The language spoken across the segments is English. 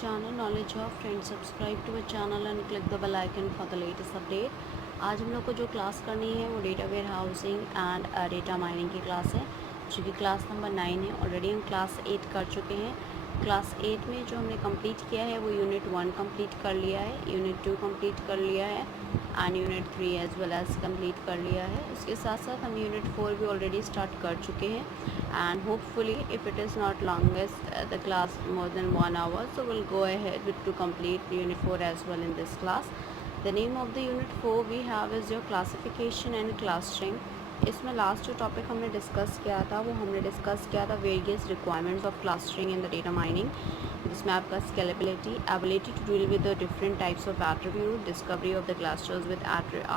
channel Knowledge of Friends. Subscribe to our channel and click the bell icon for the latest update. आज हम लोग को जो class करनी है वो data warehousing and data mining की क्लास है, जो कि क्लास नंबर 9 है। ऑलरेडी हम क्लास 8 कर चुके हैं। क्लास 8 में जो हमने कंप्लीट किया है वो यूनिट 1 कंप्लीट कर लिया है, यूनिट 2 कंप्लीट कर लिया है and unit 3 as well as complete कर लिया है। उसके साथ साथ हम यूनिट 4 भी ऑलरेडी स्टार्ट कर चुके हैं and hopefully if it is not longest the class more than 1 hour, so we'll go ahead to complete unit 4 as well in this class. The name of the unit 4 we have is your classification and clustering. इसमें last जो topic हमने discuss किया था वो हमने discuss किया था various requirements of clustering in the data mining, जिसमें आपका scalability, ability to deal with the different types of attribute, discovery of the clusters with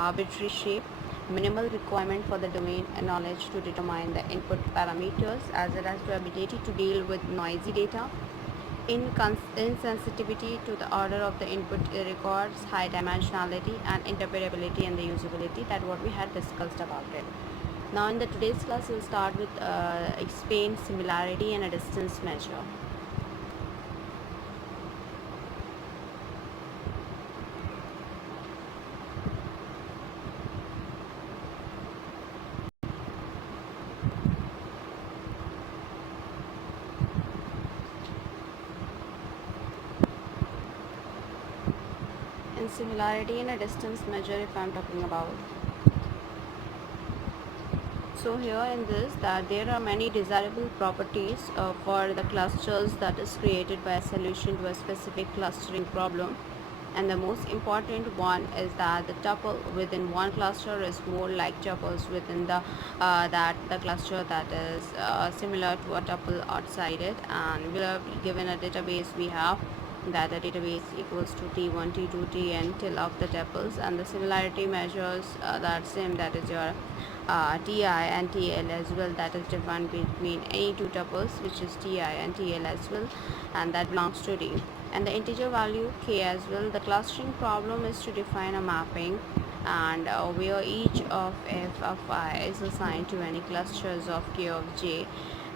arbitrary shape, minimal requirement for the domain knowledge to determine the input parameters, as well as the ability to deal with noisy data, insensitivity to the order of the input records, high dimensionality and interpretability and the usability. That what we had discussed about it. Now in the today's class we'll start with explain similarity and a distance measure. Similarity in a distance measure, if I'm talking about. So here in this, that there are many desirable properties for the clusters that is created by a solution to a specific clustering problem, and the most important one is that the tuple within one cluster is more like tuples within the the cluster that is similar to a tuple outside it. And we are given a database, we have that the database equals to t1, t2, tn till of the tuples, and the similarity measures that same, that is your ti and tl as well, that is defined between any two tuples, which is ti and tl as well, and that belongs to d, and the integer value k as well. The clustering problem is to define a mapping and where each of f of I is assigned to any clusters of k of j,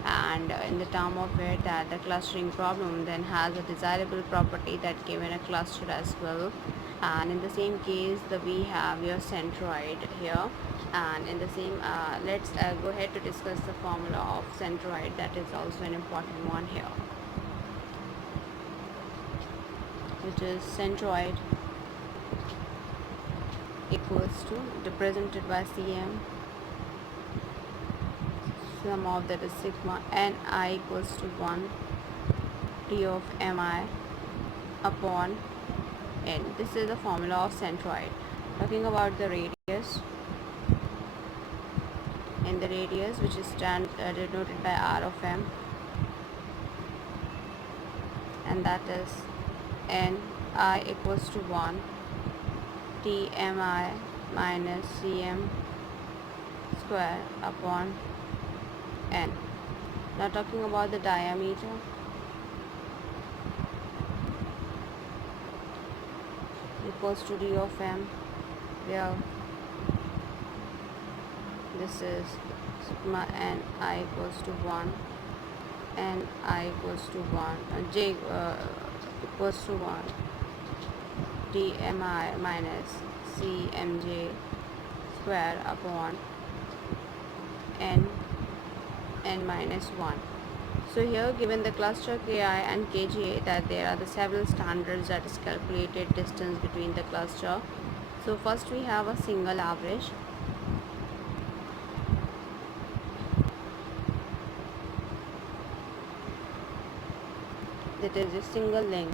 and in the term of it, that the clustering problem then has a desirable property that given a cluster as well. And in the same case, we have your centroid here, and in the same let's go ahead to discuss the formula of centroid. That is also an important one here, which is centroid equals to, represented by cm, sum of that is sigma ni equals to 1 t of mi upon n. This is the formula of centroid. Talking about the radius, in the radius, which is denoted by r of m, and that is ni equals to 1 tmi minus cm square upon n. Now talking about the diameter, equals to d of m, where this is sigma n I equals to 1 n I equals to 1 j equals to 1 dmi minus cmj square upon n minus 1. So here, given the cluster ki and kj, that there are the several standards that is calculated distance between the cluster. So first we have a single average, that is a single link.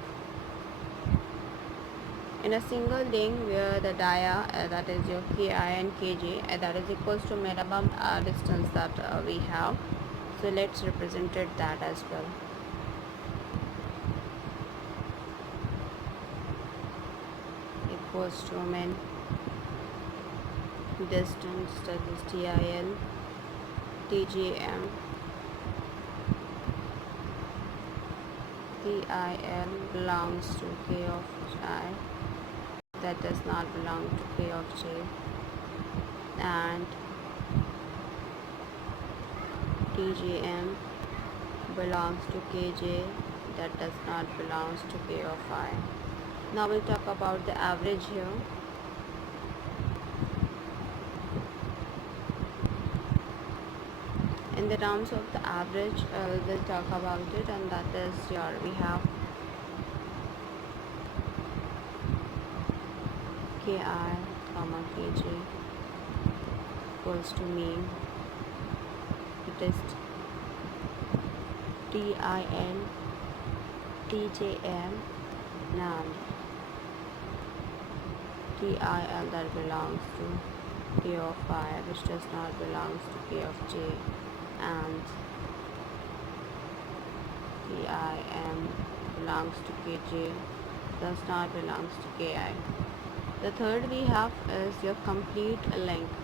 In a single link where the dia that is your ki and kj that is equals to minimum distance that we have. So let's represent it that as well. Equals to min distance, that is til tgm til belongs to k of I, that does not belong to k of j, and tgm belongs to kj that does not belongs to K of I. Now we'll talk about the average here. In the terms of the average, we'll talk about it, and that is here we have Ki comma Kj equals to mean. It is Til Tjm and Til that belongs to K of I, which does not belongs to K of j, and Tim belongs to Kj, does not belongs to Ki. The third we have is your complete length.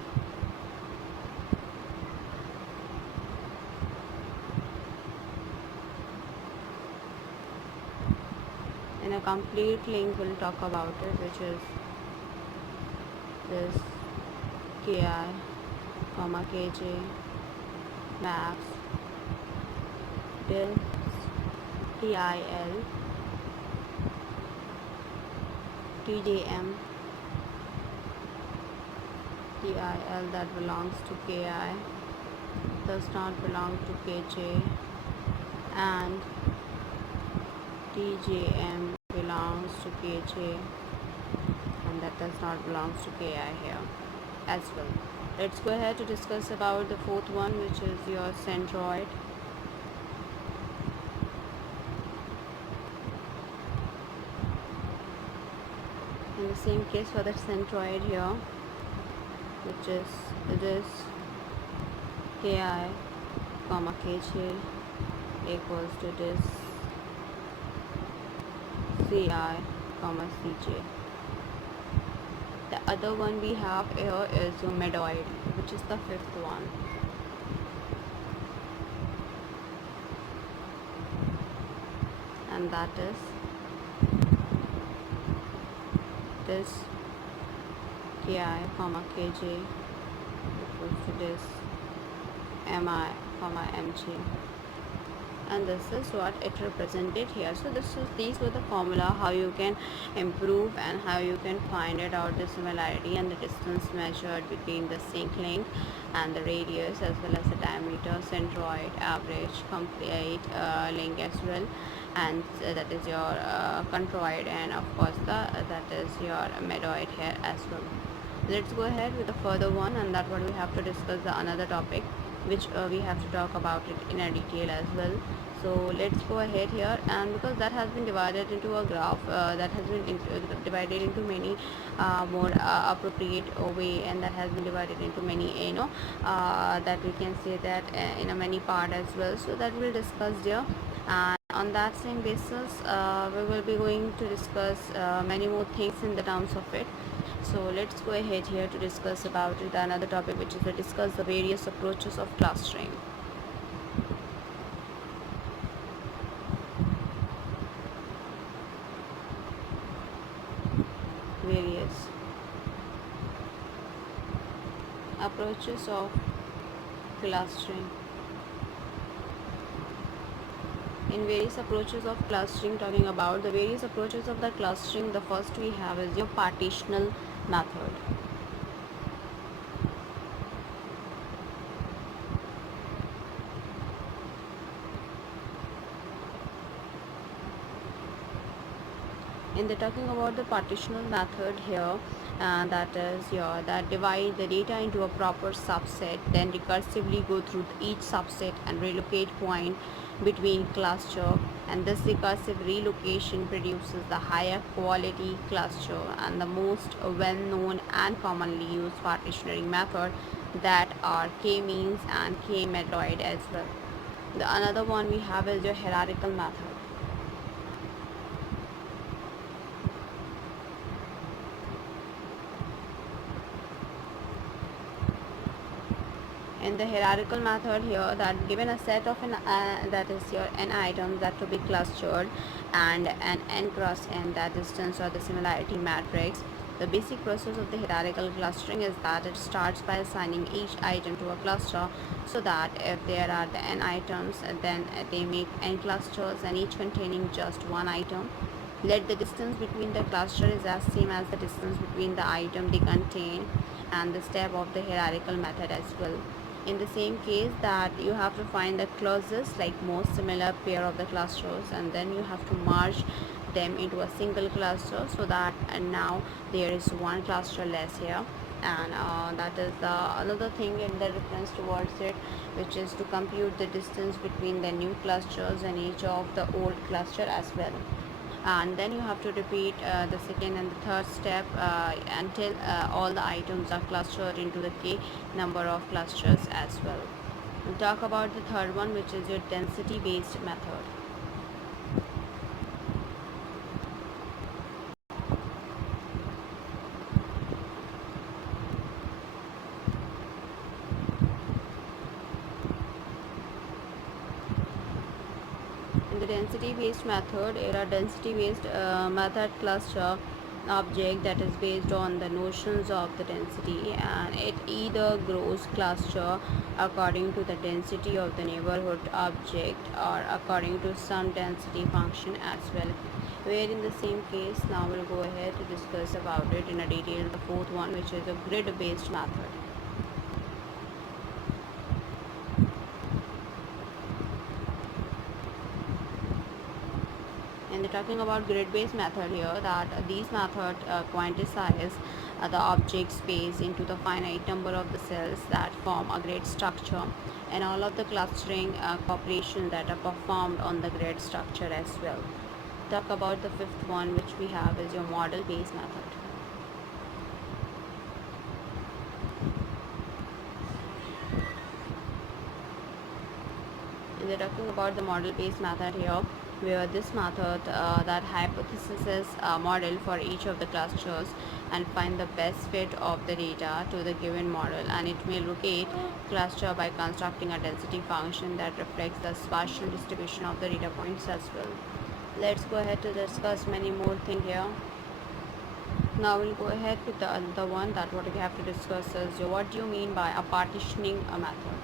In a complete link we'll talk about it, which is this Ki comma Kj max this Til Tjm Til that belongs to Ki, does not belong to Kj, and Tjm belongs to Kj, and that does not belong to Ki here as well. Let's go ahead to discuss about the fourth one, which is your centroid. In the same case for the centroid here, which is this Ki comma Kj equals to this Ci comma Cj. The other one we have here is your medoid, which is the fifth one. And that is this Ki comma Kj equals to this Mi comma Mj, and this is what it represented here. So these were the formula how you can improve and how you can find it out the similarity and the distance measured between the sync link and the radius, as well as the diameter, centroid, average, complete link as well, and that is your controid, and of course that is your medoid here as well. Let's go ahead with the further one, and that what we have to discuss the another topic, which we have to talk about it in a detail as well. So let's go ahead here, and because that has been divided into a graph, that has been divided into many more appropriate way, and that has been divided into many that we can say that in a many part as well. So that we'll discuss here, and on that same basis we will be going to discuss many more things in the terms of it. So let's go ahead here to discuss about it, another topic, which is to discuss the various approaches of clustering. Various approaches of clustering. In various approaches of clustering, talking about the various approaches of the clustering, the first we have is your partitional method. In the talking about the partitional method here, that is that divide the data into a proper subset, then recursively go through each subset and relocate point between cluster, and this recursive relocation produces the higher quality cluster and the most well-known and commonly used partitioning method, that are k-means and k-medoid as well. The another one we have is your hierarchical method. In the hierarchical method here, that given a set of that is your n items that to be clustered, and an n cross n, that distance or the similarity matrix, The basic process of the hierarchical clustering is that it starts by assigning each item to a cluster, so that if there are the n items, then they make n clusters and each containing just one item. Let the distance between the cluster is as same as the distance between the item they contain and the step of the hierarchical method as well. In the same case, that you have to find the closest, like most similar pair of the clusters, and then you have to merge them into a single cluster, so that and now there is one cluster less here. And that is the another thing in the reference towards it, which is to compute the distance between the new clusters and each of the old cluster as well. And then you have to repeat the second and the third step until all the items are clustered into the k number of clusters as well. We'll talk about the third one, which is your density based method. In the density based method, a density based method cluster object that is based on the notions of the density, and it either grows cluster according to the density of the neighborhood object or according to some density function as well. Where in the same case, now we'll go ahead to discuss about it in a detail, the fourth one, which is a grid based method. And they're talking about grid-based method here, that these method quantifies the object space into the finite number of the cells that form a grid structure, and all of the clustering operations that are performed on the grid structure as well. Talk about the fifth one, which we have is your model-based method. And they're talking about the model-based method here, where this method that hypothesizes a model for each of the clusters and find the best fit of the data to the given model, and it may locate cluster by constructing a density function that reflects the spatial distribution of the data points as well. Let's go ahead to discuss many more things here. Now we'll go ahead with the other one, that what we have to discuss is what do you mean by a partitioning method.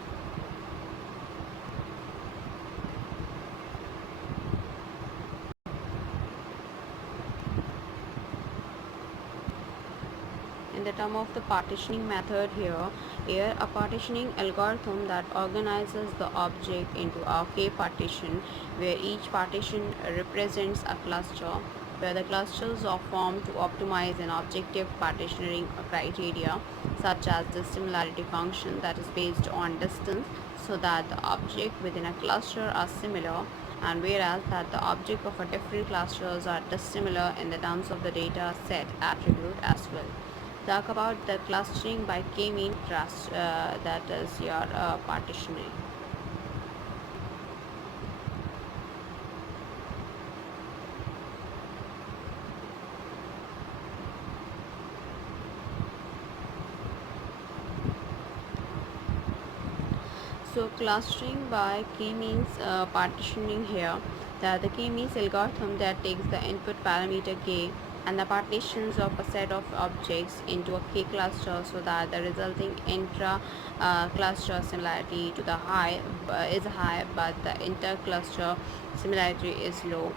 In the term of the partitioning method here a partitioning algorithm that organizes the object into a k partition, where each partition represents a cluster, where the clusters are formed to optimize an objective partitioning criteria, such as the similarity function that is based on distance, so that the object within a cluster are similar, and whereas that the object of a different clusters are dissimilar in the terms of the data set attribute as well. Talk about the clustering by k-mean trust, that is your partitioning. So clustering by k-means partitioning here, that the k-means algorithm that takes the input parameter k and the partitions of a set of objects into a k cluster, so that the resulting intra cluster similarity to the high is high, but the inter cluster similarity is low.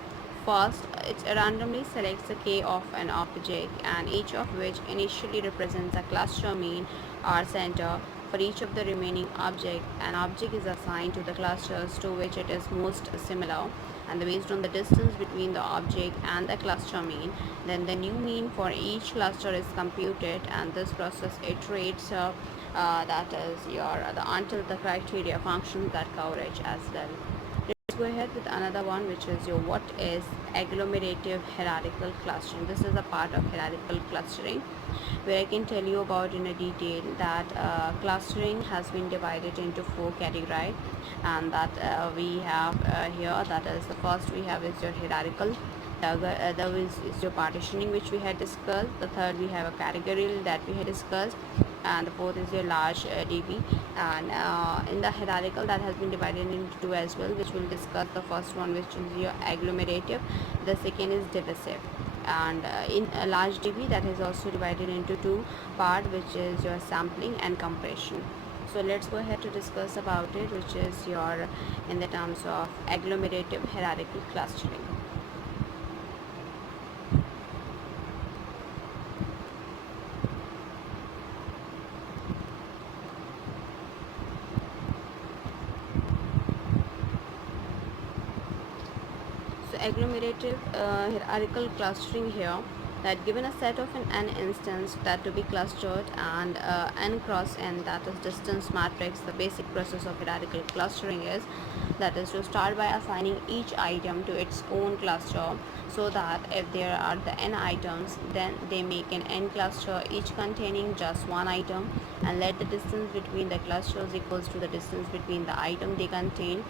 First, it randomly selects a k of an object, and each of which initially represents a cluster mean or center. For each of the remaining object, an object is assigned to the clusters to which it is most similar, and based on the distance between the object and the cluster mean, then the new mean for each cluster is computed, and this process iterates that is your until the criteria function that coverage as well. Let's go ahead with another one, which is your what is agglomerative hierarchical clustering. This is a part of hierarchical clustering, where I can tell you about in a detail that clustering has been divided into four categories, and that we have here, that is the first we have is your hierarchical, the other is your partitioning, which we had discussed, the third we have a categorical that we had discussed, and the fourth is your large db. And in the hierarchical, that has been divided into two as well, which we'll discuss. The first one, which is your agglomerative, the second is divisive. And in a large DB, that is also divided into two parts, which is your sampling and compression. So let's go ahead to discuss about it, which is your in the terms of agglomerative hierarchical clustering. So agglomerative hierarchical clustering here, that given a set of an n instance that to be clustered and n cross n, that is distance matrix, the basic process of hierarchical clustering is that is to start by assigning each item to its own cluster, so that if there are the n items, then they make an n cluster each containing just one item, and let the distance between the clusters equals to the distance between the item they contain.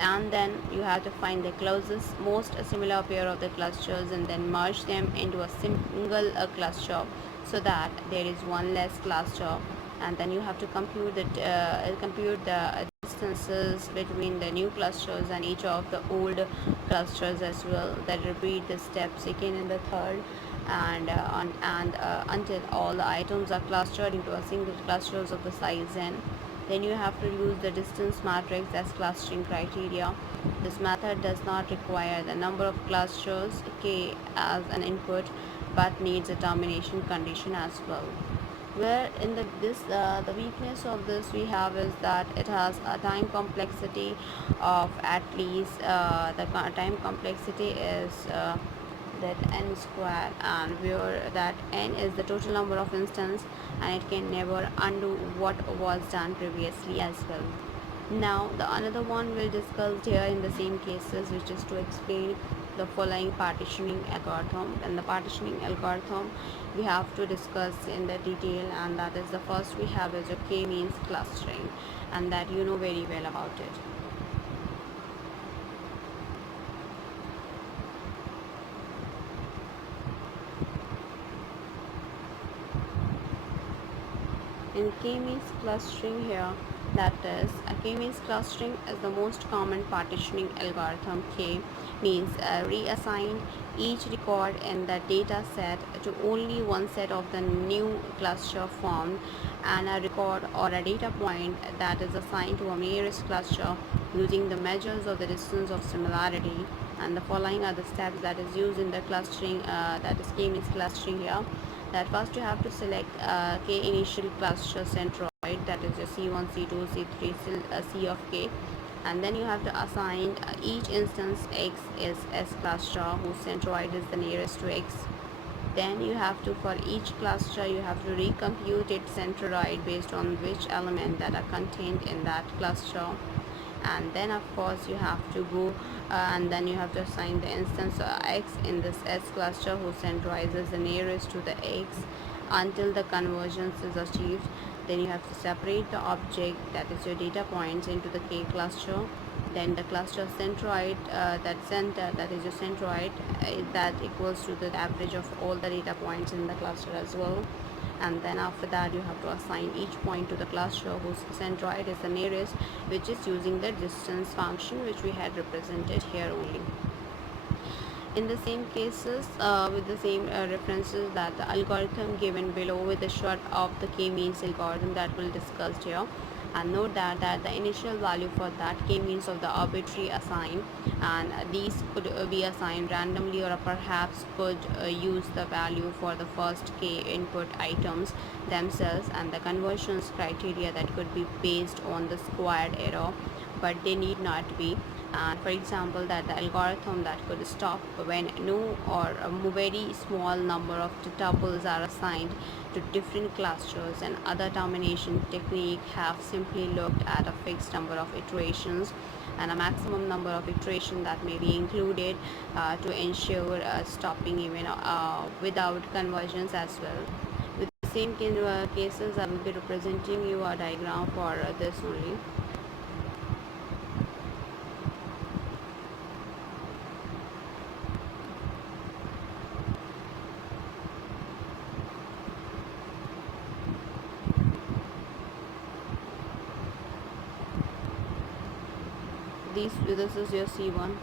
And then you have to find the closest most similar pair of the clusters and then merge them into a single cluster, so that there is one less cluster. And then you have to compute the distances between the new clusters and each of the old clusters as well. Then repeat the step second and the third, and until all the items are clustered into a single clusters of the size n. Then you have to use the distance matrix as clustering criteria. This method does not require the number of clusters k as an input, but needs a termination condition as well. Where in the weakness of this we have is that it has a time complexity of at least the time complexity is that n square, and where that n is the total number of instances, and it can never undo what was done previously as well. Now the another one we'll discuss here in the same cases, which is to explain the following partitioning algorithm. And the partitioning algorithm we have to discuss in the detail, and that is the first we have is a k-means clustering, and that you know very well about it. In k-means clustering here, that is a k-means clustering is the most common partitioning algorithm. K means reassign each record in the data set to only one set of the new cluster formed, and a record or a data point that is assigned to a nearest cluster using the measures of the distance of similarity. And the following are the steps that is used in the clustering, that is k-means clustering here. That first you have to select k initial cluster centroid, that is your c1, c2, c3, c of k, and then you have to assign each instance x is s cluster whose centroid is the nearest to x. Then you have to, for each cluster, you have to recompute its centroid based on which element that are contained in that cluster. And then of course you have to go and then you have to assign the instance x in this s cluster whose centroid is the nearest to the x until the convergence is achieved. Then you have to separate the object, that is your data points, into the k cluster. Then the cluster centroid, that is your centroid, that equals to the average of all the data points in the cluster as well. And then after that you have to assign each point to the cluster whose centroid is the nearest, which is using the distance function which we had represented here only. In the same cases, with the same references, that the algorithm given below with the short of the k-means algorithm that we'll discuss here. And note that the initial value for that k-means of the arbitrary assigned, and these could be assigned randomly, or perhaps could use the value for the first k input items themselves, and the conversions criteria that could be based on the squared error, but they need not be. And for example, that the algorithm that could stop when no or a very small number of tuples are assigned to different clusters, and other termination technique have simply looked at a fixed number of iterations and a maximum number of iterations that may be included to ensure stopping even without convergence as well. With the same cases, I will be representing you a diagram for this only. This is your C1,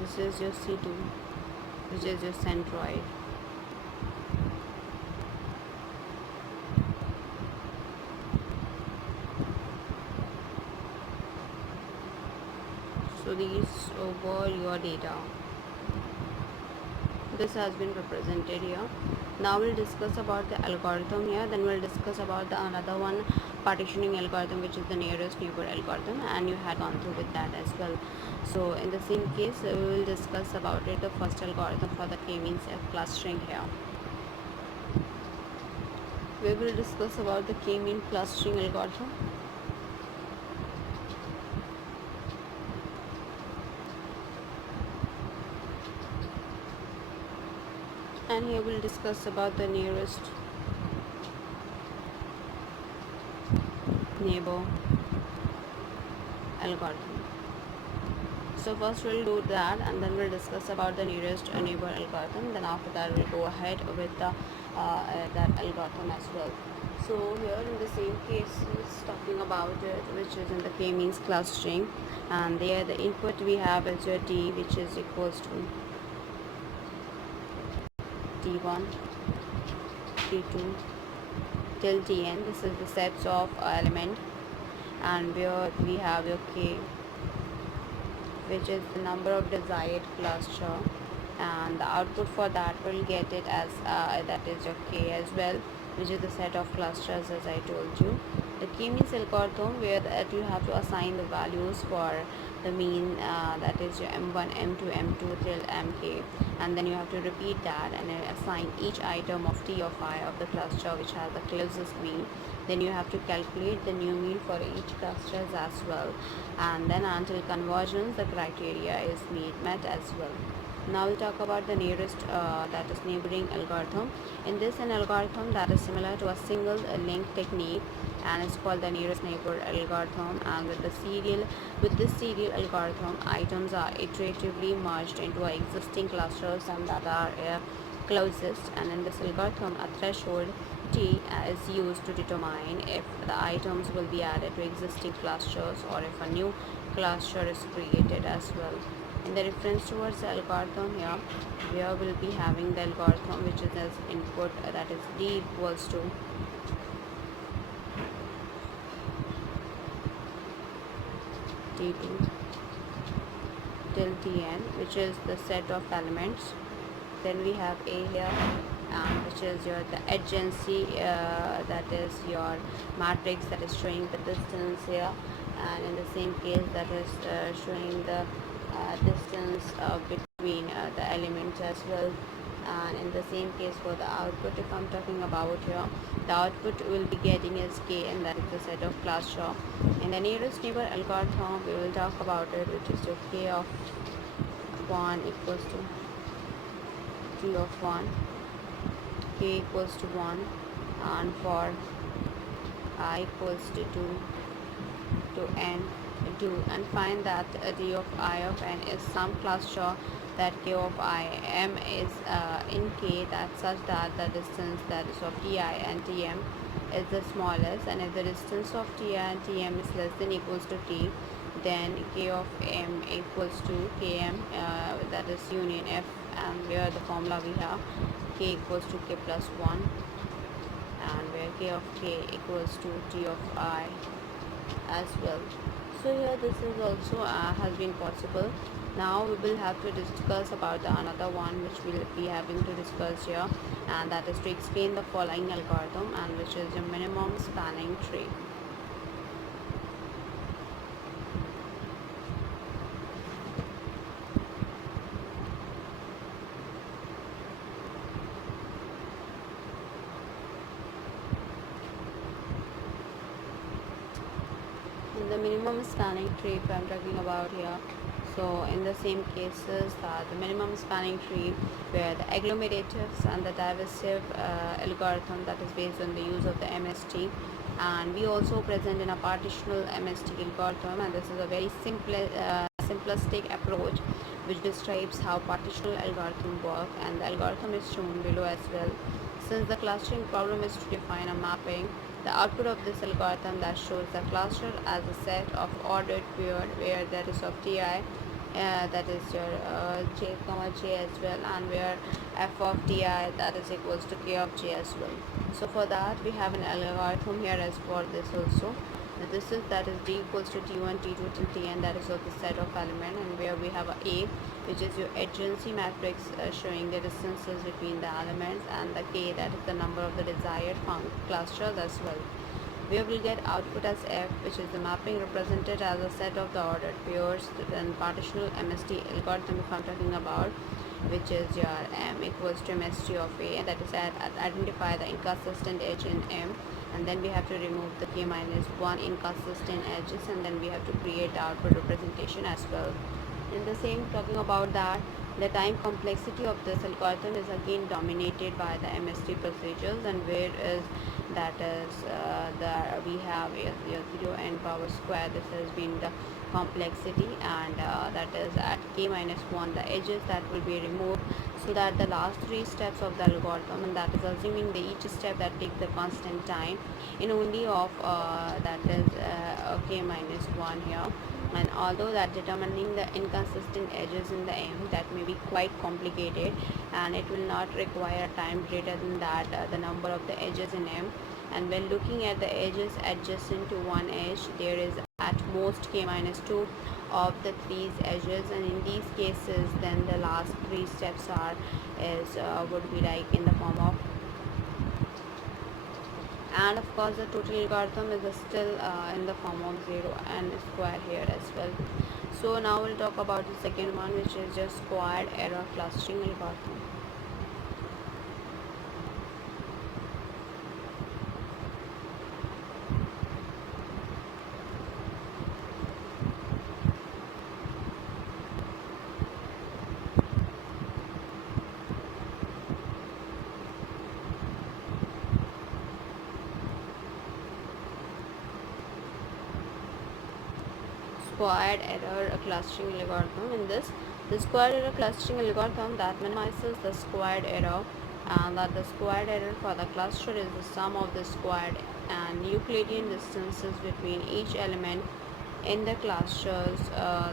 this is your C2, which is your centroid. So these were your data. This has been represented here. Now we'll discuss about the algorithm here, then we'll discuss about the another one, partitioning algorithm, which is the nearest neighbor algorithm, and you had gone through with that as well. So in the same case, we will discuss about it, the first algorithm for the k-means clustering here. We will discuss about the k-mean clustering algorithm. And here we'll discuss about the nearest neighbor algorithm. So first we'll do that, and then we'll discuss about the nearest neighbor algorithm. Then after that we'll go ahead with the that algorithm as well. So here in the same case, it's talking about it, which is in the k-means clustering, and there the input we have is your d, which is equals to d1, d2 till dn. This is the sets of element, and where we have your k, which is the number of desired cluster, and the output for that will get it as that is your k as well, which is the set of clusters as I told you. The k-means algorithm, where that you have to assign the values for the mean, that is your m1, m2, m2 till mk, and then you have to repeat that and assign each item of t of I of the cluster which has the closest mean. Then you have to calculate the new mean for each clusters as well, and then until convergence the criteria is met as well. Now we'll talk about the nearest that is neighboring algorithm. In this, an algorithm that is similar to a single link technique, and it's called the nearest neighbor algorithm. And with this serial algorithm, items are iteratively merged into existing clusters and that are closest. And in this algorithm, a threshold t is used to determine if the items will be added to existing clusters or if a new cluster is created as well. In the reference towards the algorithm here, we will be having the algorithm which is as input, that is d equals to d2 till dn, which is the set of elements. Then we have a here, which is your the adjacency, that is your matrix that is showing the distance here, and in the same case that is showing the distance between the elements as well. And in the same case for the output, if I'm talking about here, the output will be getting is k, and that is the set of cluster. In the nearest neighbor algorithm, we will talk about it, which is your k of 1 equals to t of 1, k equals to 1, and for I equals to 2 to n 2, and find that d of I of n is some cluster that k of I m is in k, that such that the distance that is of ti and tm is the smallest, and if the distance of ti and tm is less than equals to t, then k of m equals to km, that is union f, and where the formula we have k equals to k plus 1, and where k of k equals to t of I as well. So here this is also has been possible. Now we will have to discuss about the another one which we'll be having to discuss here, and that is to explain the following algorithm, and which is the minimum spanning tree. The minimum spanning tree, if I'm talking about here, so in the same cases that the minimum spanning tree, where the agglomerative and the divisive algorithm that is based on the use of the MST, and we also present in a partitional MST algorithm, and this is a very simplistic approach which describes how partitional algorithm work, and the algorithm is shown below as well. Since the clustering problem is to define a mapping, the output of this algorithm that shows the cluster as a set of ordered paired where that is of ti that is your j comma j as well, and where f of ti that is equals to k of j as well. So for that we have an algorithm here as for this also. This is that is d equals to t1 t2 till tn, that is of the set of element, and where we have a which is your adjacency matrix showing the distances between the elements, and the k that is the number of the desired clusters as well. We will get output as f, which is the mapping represented as a set of the ordered pairs. Then partitional MST algorithm, if I'm talking about, which is your m equals to MST of a, that is identify the inconsistent edge in m, and then we have to remove the k minus 1 inconsistent edges, and then we have to create the output representation as well. In the same, talking about that, the time complexity of this algorithm is again dominated by the MST procedures, and where is that is the we have a 0 n power square. This has been the complexity, and that is at k minus 1 the edges that will be removed, so that the last three steps of the algorithm, and that is assuming the each step that takes the constant time in only of that is k minus 1 here. And although that determining the inconsistent edges in the m, that may be quite complicated, and it will not require time greater than that the number of the edges in m. And when looking at the edges adjacent to one edge, there is at most k minus 2 of the three edges, and in these cases then the last three steps are is would be like in the form of, and of course the total algorithm is still in the form of 0 and square here as well. So now we'll talk about the second one, which is just squared error clustering algorithm. Squared error clustering algorithm. In this, the squared error clustering algorithm that minimizes the squared error, and that the squared error for the cluster is the sum of the squared and Euclidean distances between each element in the clusters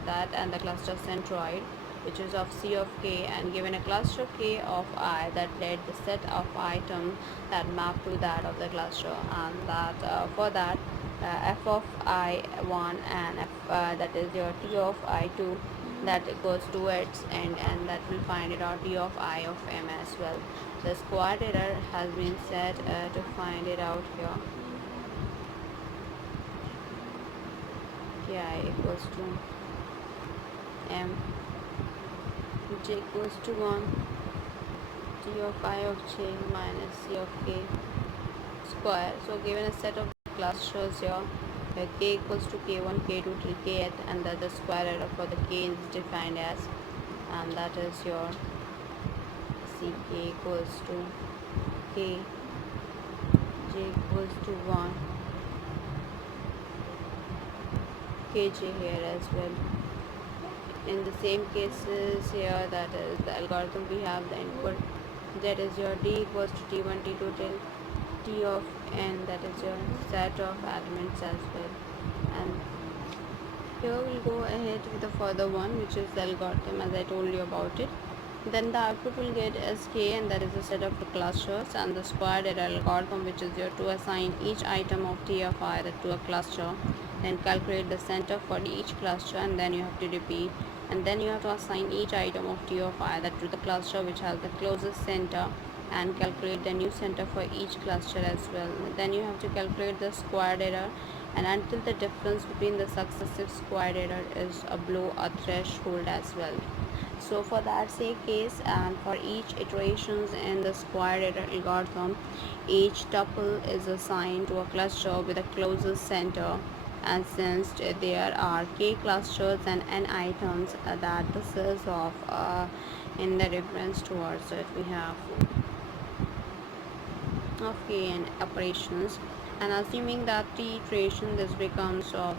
that and the cluster centroid, which is of c of k, and given a cluster k of I, that let the set of items that map to that of the cluster, and that for that f of I1 and f that is your t of I2, that goes towards and that will find it out t of I of m as well. The squared error has been set to find it out here. I equals to m, j equals to 1, t of I of j minus c of k square. So given a set of clusters here, where k equals to k1 k2 till kth, and that the square error for the k is defined as, and that is your ck equals to k, j equals to 1, kj here as well. In the same cases here, that is the algorithm, we have the input, that is your d equals to t1 t2 till t of n, that is your set of elements as well. And here we'll go ahead with the further one, which is the algorithm as I told you about it. Then the output will get as k, and that is a set of the clusters, and the squared error algorithm, which is your to assign each item of t of I to a cluster, then calculate the center for each cluster, and then you have to repeat, and then you have to assign each item of t of I to the cluster which has the closest center, and calculate the new center for each cluster as well. Then you have to calculate the squared error, and until the difference between the successive squared error is below a threshold as well. So for that say case, and for each iterations in the squared error algorithm, each tuple is assigned to a cluster with a closest center, and since there are k clusters and n items, that this is of in the reference towards it, we have of k and operations, and assuming that the iteration this becomes of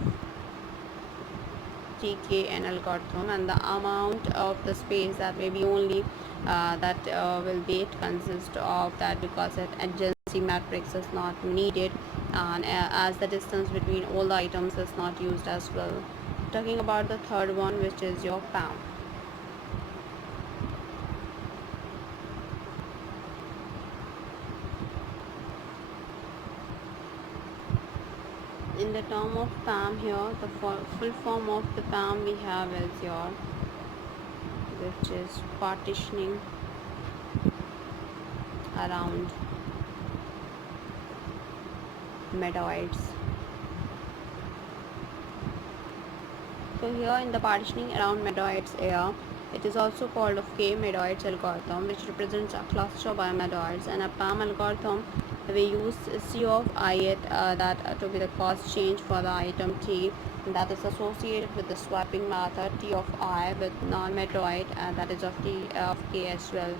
TKN algorithm, and the amount of the space that may be only that will be it consist of that, because that adjacency matrix is not needed, and as the distance between all the items is not used as well. Talking about the third one, which is your PAM. In the term of PAM here, the full form of the PAM we have is your, which is partitioning around medoids. So here in the partitioning around medoids area, it is also called of K-medoids algorithm, which represents a cluster by medoids, and a PAM algorithm we use C of I to be the cost change for the item T, and that is associated with the swapping method T of I with non-medoid, and that is of T of K as well.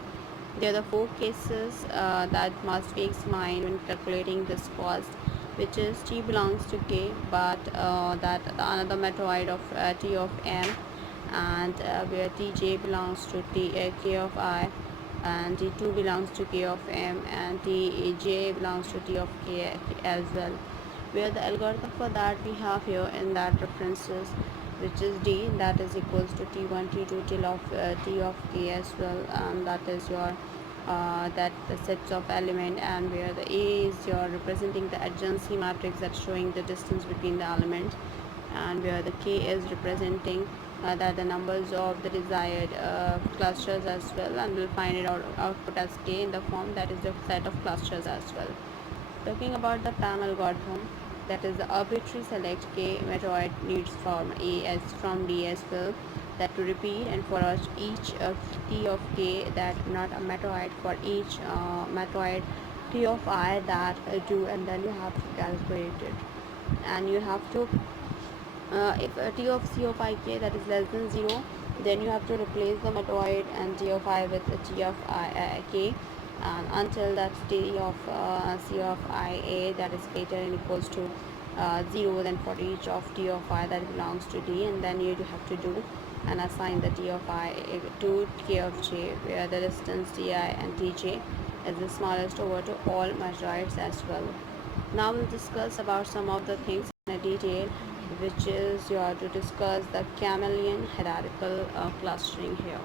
There are the four cases that must be examined when calculating this cost, which is T belongs to K, but that another metroid of T of M, and where Tj belongs to K of I, and T2 belongs to K of M, and Tj belongs to T of K as well. Where the algorithm for that we have here in that references, which is D, that is equals to T1 T2 till of T of K as well, and that is your that the sets of element, and where the A is your representing the adjacency matrix that's showing the distance between the element, and where the K is representing that the numbers of the desired clusters as well, and we'll find it output as K in the form that is the set of clusters as well. Talking about the PAM algorithm, that is the arbitrary select K metroid needs from A as from D as well, that to repeat, and for each T of K that not a metroid, for each metroid T of I that do, and then you have to calculate it, and you have to if T of C of I K that is less than 0, then you have to replace the metroid and T of I with T of K, and until that T of C of IA that is greater and equals to 0, then for each of T of I that belongs to D, and then you have to do and assign the T of I to K of J, where the distance Ti and Tj is the smallest over to all metroids as well. Now we'll discuss about some of the things in a detail, which is you are to discuss the Chameleon hierarchical clustering here.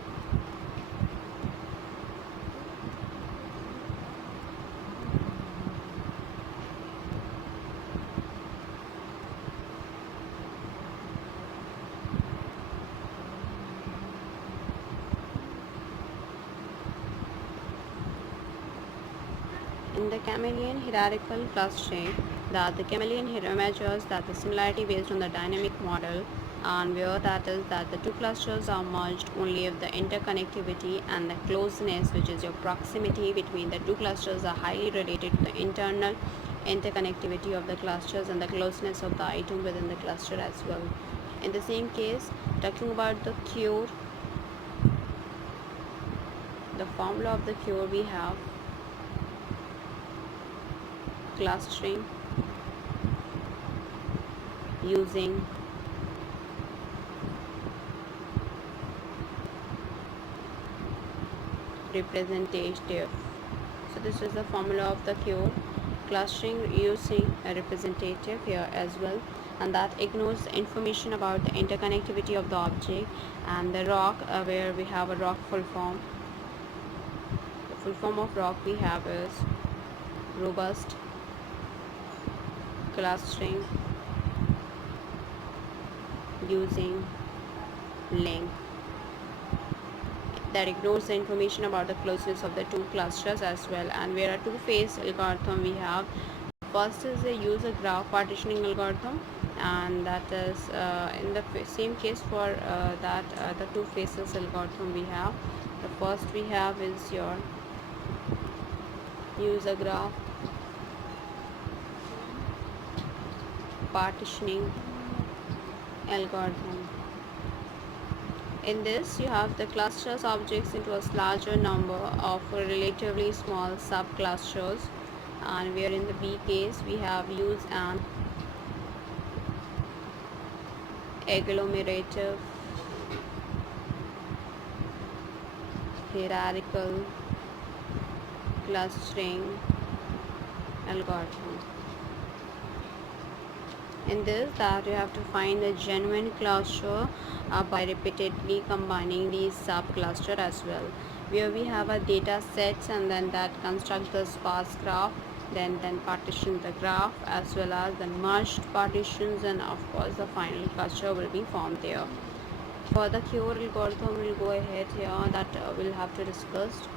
In the Chameleon hierarchical clustering, the Chameleon measures that the similarity based on the dynamic model, and where that is that the two clusters are merged only if the interconnectivity and the closeness, which is your proximity between the two clusters, are highly related to the internal interconnectivity of the clusters and the closeness of the item within the cluster as well. In the same case, talking about the cure, the formula of the cure we have clustering using representative. So this is the formula of the cure, clustering using a representative here as well, and that ignores the information about the interconnectivity of the object, and the rock where we have a rock full form. The full form of rock we have is robust clustering using link, that ignores the information about the closeness of the two clusters as well, and where a two-phase algorithm we have. First is a user graph partitioning algorithm, and that is in the same case for the two phases algorithm we have. The first we have is your user graph partitioning algorithm. In this, you have the clusters objects into a larger number of relatively small subclusters, and where in the B case we have use an agglomerative hierarchical clustering algorithm. in this, that you have to find the genuine cluster by repeatedly combining these subcluster as well, where we have a data sets and then that construct the sparse graph, then partition the graph as well as the merged partitions, and of course the final cluster will be formed there. For the cure algorithm, we'll go ahead here that we'll have to discuss.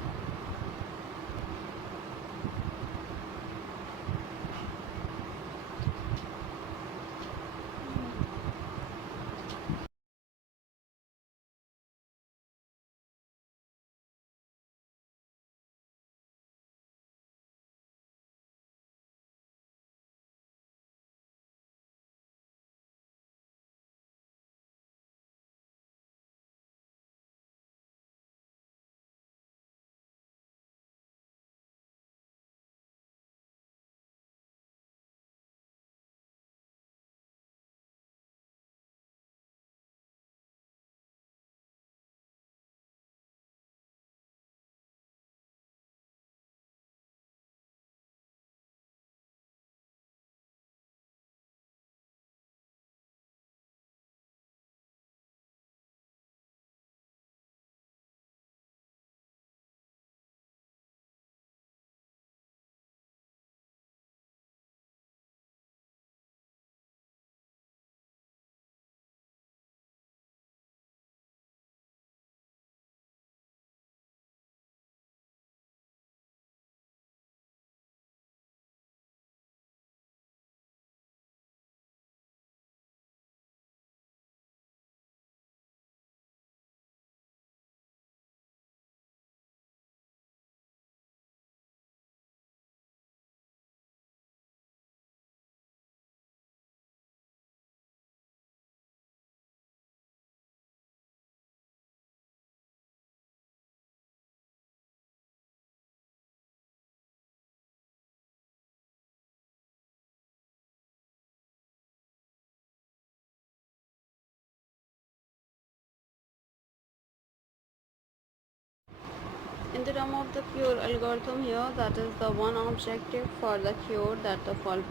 In the term of the cure algorithm here, that is the one objective for the cure, that the full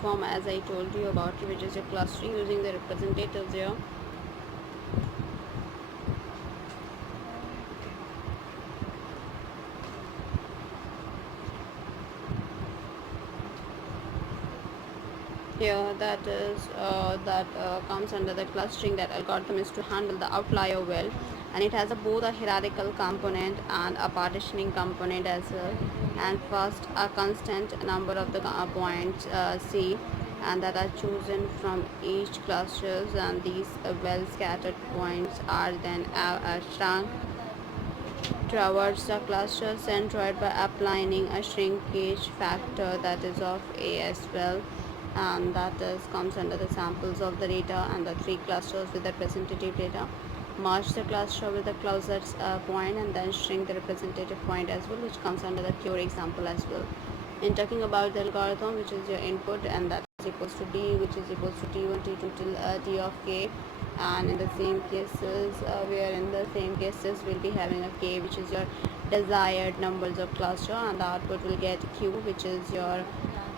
form as I told you about, which is your clustering using the representatives here. Here that comes under the clustering, that algorithm is to handle the outlier well, and it has both a hierarchical component and a partitioning component as well. And first, a constant number of the points C and that are chosen from each clusters, and these well scattered points are then shrunk towards the cluster centroid by applying a shrinkage factor that is of A as well, and that is comes under the samples of the data and the three clusters with the representative data. Merge the cluster with the closest point and then shrink the representative point as well, which comes under the cure example as well. In talking about the algorithm, which is your input, and that is equals to D, which is equals to T1, T2 till D of K, and in the same cases where in the same cases we'll be having a K, which is your desired numbers of cluster, and the output will get Q, which is your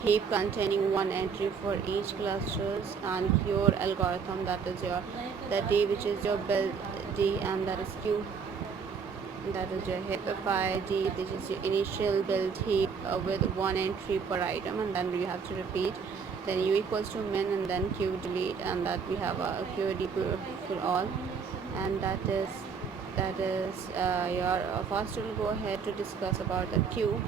heap containing one entry for each clusters, and your algorithm, that is your the D, which is your build D, and that is Q, that is your heap ID. This is your initial build heap with one entry per item, and then we have to repeat. Then U equals to min, and then Q delete, and that we have a QD for all, and that is your first. We'll go ahead to discuss about the Q.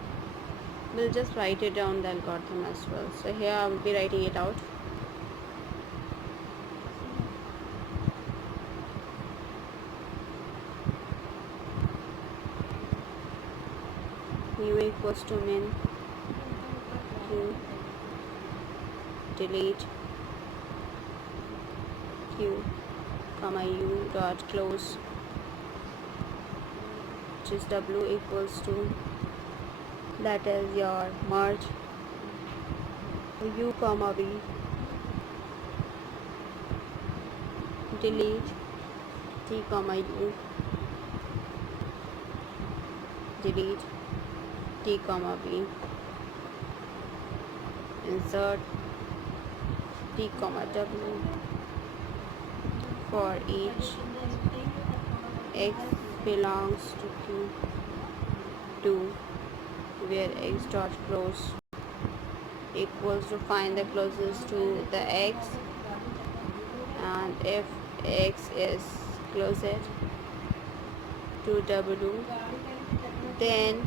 We'll just write it down the algorithm as well. So here I will be writing it out. U equals to min, Q delete, Q comma U dot close, which is W equals to, that is your merge, U comma V delete, T comma U delete, T comma V insert, t comma w for each x belongs to q2 where x dot close equals to find the closest to the x, and if x is closest to w, then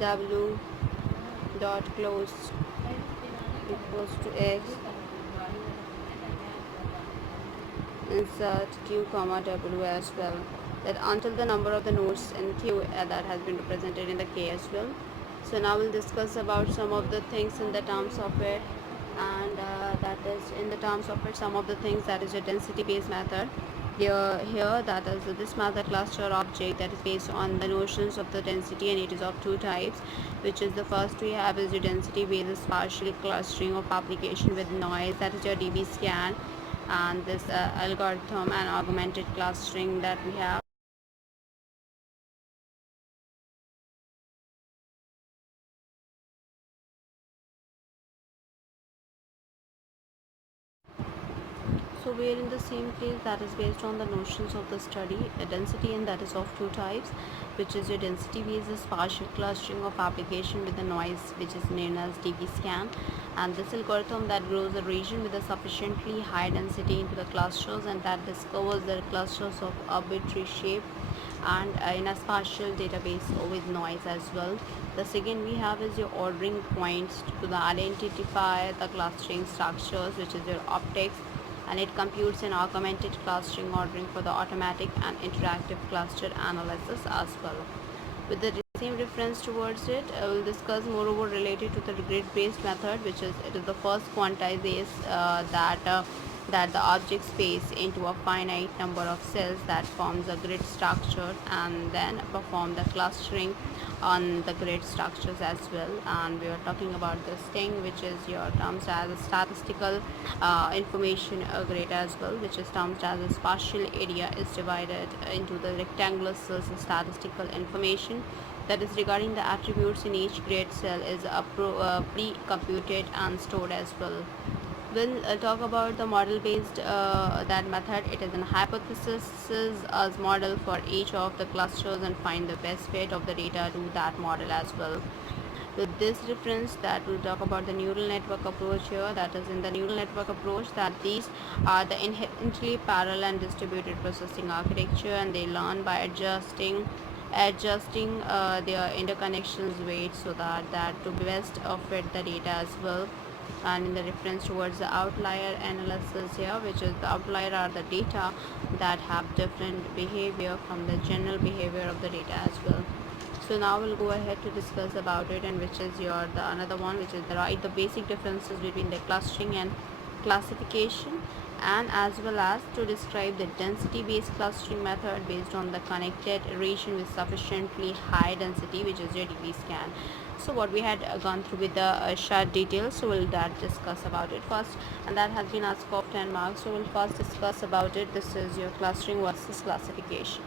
w dot close equals to x, insert q comma w as well, that until the number of the nodes in q that has been represented in the k as well. So now we'll discuss about some of the things in the terms of it, and that is in the terms of it, some of the things, that is a density based method. Here that is this method cluster object that is based on the notions of the density, and it is of two types, which is the first we have is the density based partial clustering of application with noise, that is your db scan, and this algorithm and augmented clustering that we have. So we are in the same case, that is based on the notions of the study, a density, and that is of two types, which is your density based partial clustering of application with the noise, which is known as db scan, and this algorithm that grows a region with a sufficiently high density into the clusters, and that discovers the clusters of arbitrary shape and in a spatial database with noise as well. The second we have is your ordering points to the identify the clustering structures, which is your optics, and it computes an augmented clustering ordering for the automatic and interactive cluster analysis as well. With the same reference towards it, I will discuss moreover related to the grid-based method, which is it is the first quantizes that the object space into a finite number of cells that forms a grid structure, and then perform the clustering on the grid structures as well. And we are talking about this thing, which is your terms as a statistical information grid as well, which is termed as a spatial area is divided into the rectangular cells. Statistical information that is regarding the attributes in each grid cell is pre-computed and stored as well. We'll talk about the model based that method. It is an hypothesis as model for each of the clusters and find the best fit of the data to that model as well. With this reference, that we'll talk about the neural network approach here, that is in the neural network approach that these are the inherently parallel and distributed processing architecture, and they learn by adjusting their interconnections weight so that to best fit the data as well. And in the reference towards the outlier analysis here, which is the outlier are the data that have different behavior from the general behavior of the data as well. So now we'll go ahead to discuss about it, and which is your the another one, which is the basic differences between the clustering and classification, and as well as to describe the density based clustering method based on the connected region with sufficiently high density, which is your db scan. So what we had gone through with the short details, so we'll discuss about it first, and that has been asked of 10 marks. So we'll first discuss about it. This is your clustering versus classification.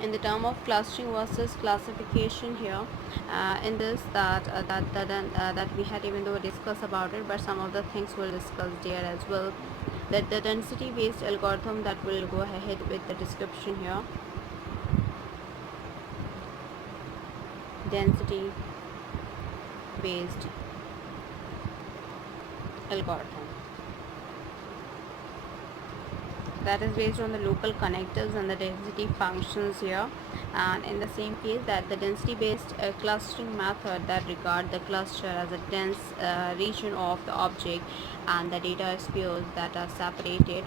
In the term of clustering versus classification here, in this that we had even though discussed about it, but some of the things we'll discuss there as well, that the density based algorithm that will go ahead with the description here. Density based algorithm that is based on the local connectors and the density functions here, and in the same case that the density based clustering method that regard the cluster as a dense region of the object, and the data spheres that are separated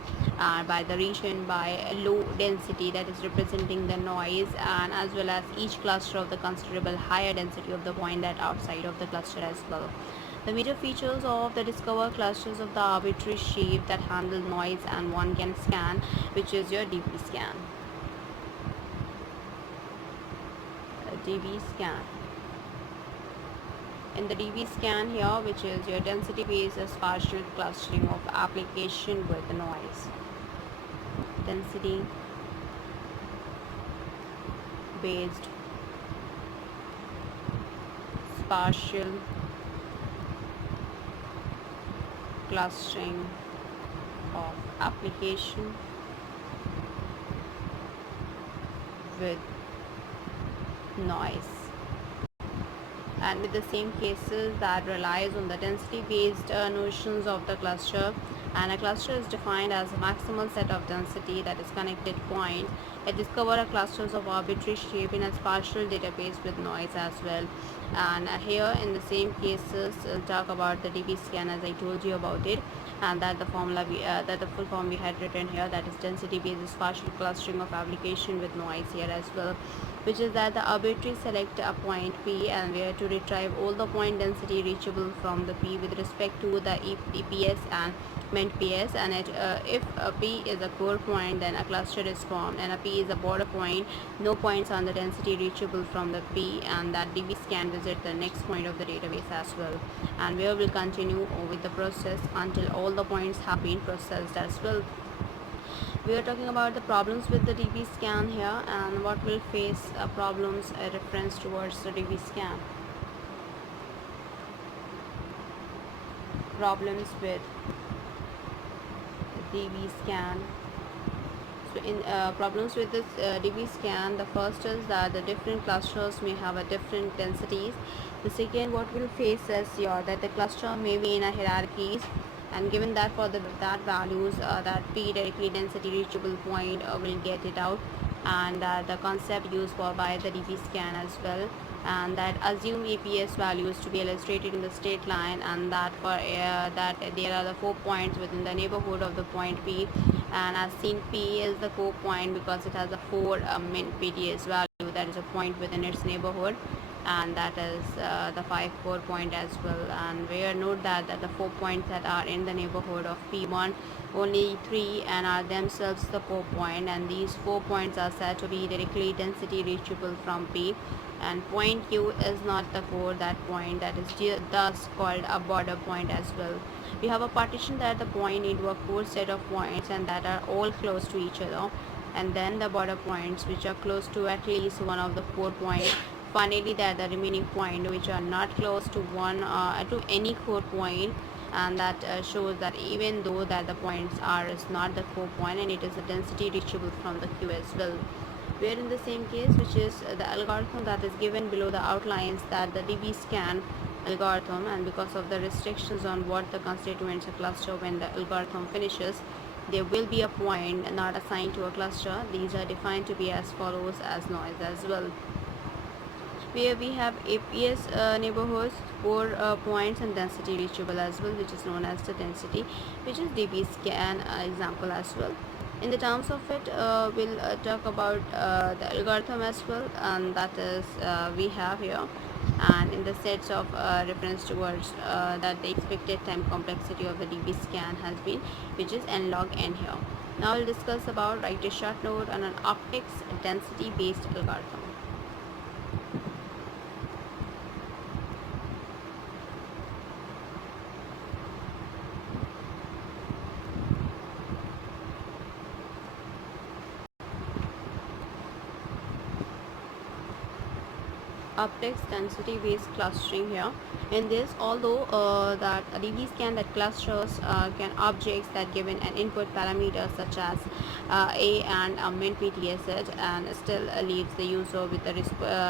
by the region by low density that is representing the noise, and as well as each cluster of the considerable higher density of the point that outside of the cluster as well. The major features of the discover clusters of the arbitrary shape that handle noise and one can scan, which is your db scan. db scan. In the db scan here, which is your density based partial clustering of application with noise. Density based spatial clustering of application with noise, and with the same cases that relies on the density based notions of the cluster. And a cluster is defined as a maximal set of density that is connected point. It discovers clusters of arbitrary shape in a spatial database with noise as well. And here in the same cases talk about the DB scan as I told you about it, and that the formula that the full form we had written here, that is density based spatial clustering of application with noise here as well, which is that the arbitrary select a point P and where to retrieve all the point density reachable from the P with respect to the EPS and meant PS. And if a P is a core point, then a cluster is formed, and a P is a border point, no points on the density reachable from the P, and that DB can visit the next point of the database as well. And where we'll continue with the process until all the points have been processed as well. We are talking about the problems with the DB scan here, and what will face problems a reference towards the DB scan. Problems with DB scan. So in problems with this DB scan, the first is that the different clusters may have a different densities. The second, what we'll face is here that the cluster may be in a hierarchies, and given that for that values that P directly density reachable point will get it out, and the concept used for by the DB scan as well, and that assume EPS values to be illustrated in the straight line, and that for that there are the 4 points within the neighborhood of the point P, and as seen P is the core point because it has a 4 min PTS value, that is a point within its neighborhood, and that is the 5 core point as well. And where note that the 4 points that are in the neighborhood of P1, only 3 and are themselves the core point, and these 4 points are said to be directly density reachable from P, and point Q is not the core that point, that is thus called a border point as well. We have a partition that the point into a core set of points and that are all close to each other, and then the border points which are close to at least one of the 4 points. Finally, there are the remaining points which are not close to to any core point, and that shows that even though that the points R is not the core point, and it is a density reachable from the Q as well. Where in the same case, which is the algorithm that is given below the outlines, that the DB scan algorithm, and because of the restrictions on what the constituents a cluster when the algorithm finishes, there will be a point not assigned to a cluster. These are defined to be as follows as noise as well, where we have APS neighborhoods, core points, and density reachable as well, which is known as the density, which is DB scan example as well. In the terms of it, we'll talk about the algorithm as well, and that is we have here, and in the sets of reference towards that the expected time complexity of the DB scan has been, which is n log n here. Now we'll discuss about write a short note on an optics density based algorithm. Optics density based clustering here. In this, although that a DB scan that clusters can objects that given an input parameter such as a and a min PTS and still leaves the user with the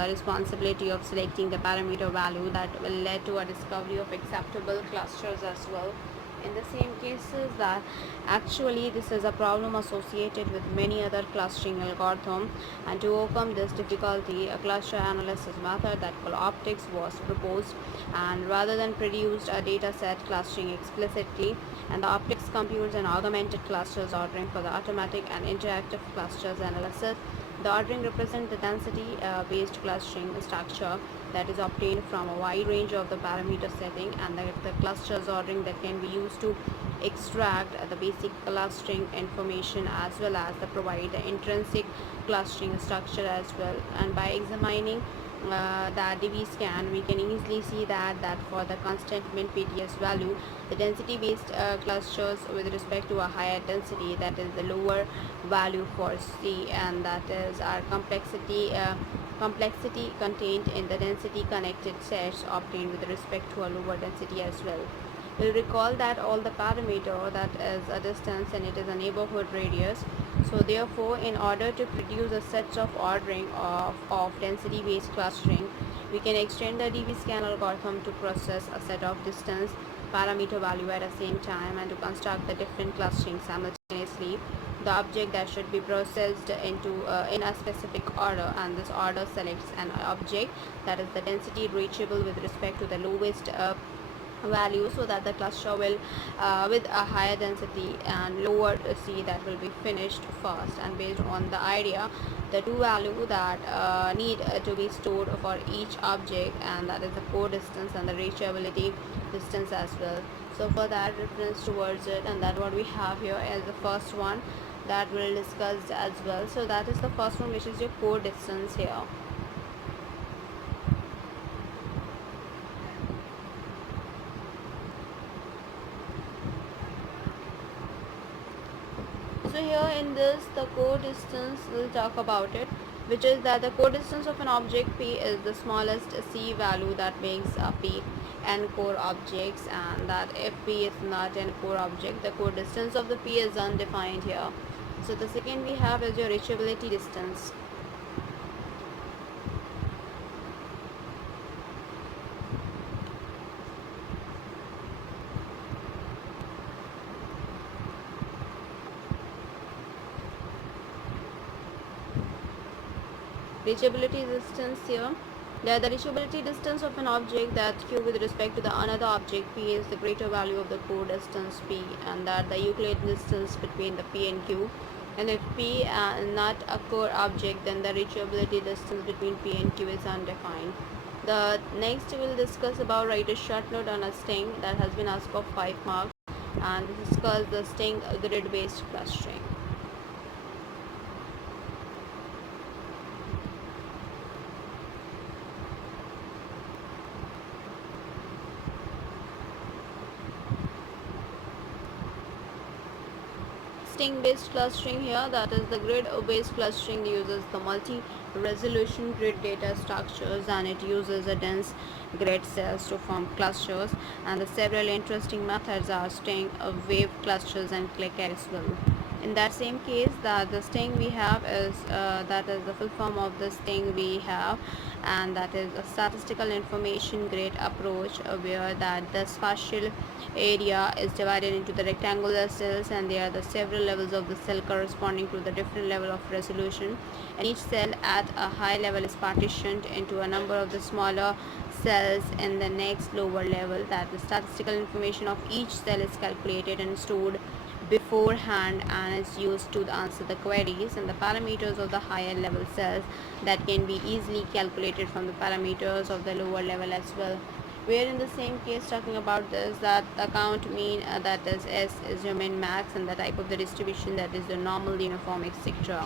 responsibility of selecting the parameter value that will lead to a discovery of acceptable clusters as well. In the same cases, that actually this is a problem associated with many other clustering algorithms, and to overcome this difficulty, a cluster analysis method that called optics was proposed, and rather than produce a data set clustering explicitly, and the optics computes an augmented clusters ordering for the automatic and interactive clusters analysis. The ordering represents the density based clustering structure that is obtained from a wide range of the parameter setting, and the clusters ordering that can be used to extract the basic clustering information as well as the provide the intrinsic clustering structure as well. And by examining the DB scan, we can easily see that for the constant min PTS value, the density based clusters with respect to a higher density, that is the lower value for C, and that is our complexity complexity contained in the density connected sets obtained with respect to a lower density as well. We'll recall that all the parameter that is a distance and it is a neighborhood radius. So therefore, in order to produce a set of ordering of density based clustering, we can extend the DB-scan algorithm to process a set of distance parameter value at the same time and to construct the different clustering simultaneously. The object that should be processed in a specific order, and this order selects an object that is the density reachable with respect to the lowest value, so that the cluster will with a higher density and lower C that will be finished first. And based on the idea, the two value that need to be stored for each object, and that is the core distance and the reachability distance as well. So for that reference towards it, and that what we have here is the first one that we'll discuss as well. So that is the first one, which is your core distance here. So here in this, the core distance, we'll talk about it, which is that the core distance of an object P is the smallest C value that makes P n core objects, and that if P is not n core object, the core distance of the P is undefined here. So the second we have is your reachability distance. Reachability distance here, that the reachability distance of an object that Q with respect to the another object P is the greater value of the core distance P, and that the Euclid distance between the P and Q. And if P is not a core object, then the reachability distance between P and Q is undefined. The next we will discuss about write a short note on a string that has been asked for 5 marks, and discuss the string grid based clustering. String based clustering here, that is the grid based clustering uses the multi-resolution grid data structures, and it uses a dense grid cells to form clusters, and the several interesting methods are string wave clusters and click as well. In that same case, that the string we have is that is the full form of the string we have, and that is a statistical information grid approach, where that the spatial area is divided into the rectangular cells, and there are the several levels of the cell corresponding to the different level of resolution, and each cell at a high level is partitioned into a number of the smaller cells in the next lower level. That the statistical information of each cell is calculated and stored beforehand and is used to answer the queries, and the parameters of the higher level cells that can be easily calculated from the parameters of the lower level as well. Where in the same case talking about this, that the count mean, that is S is your min max, and the type of the distribution, that is the normal, uniform, etc.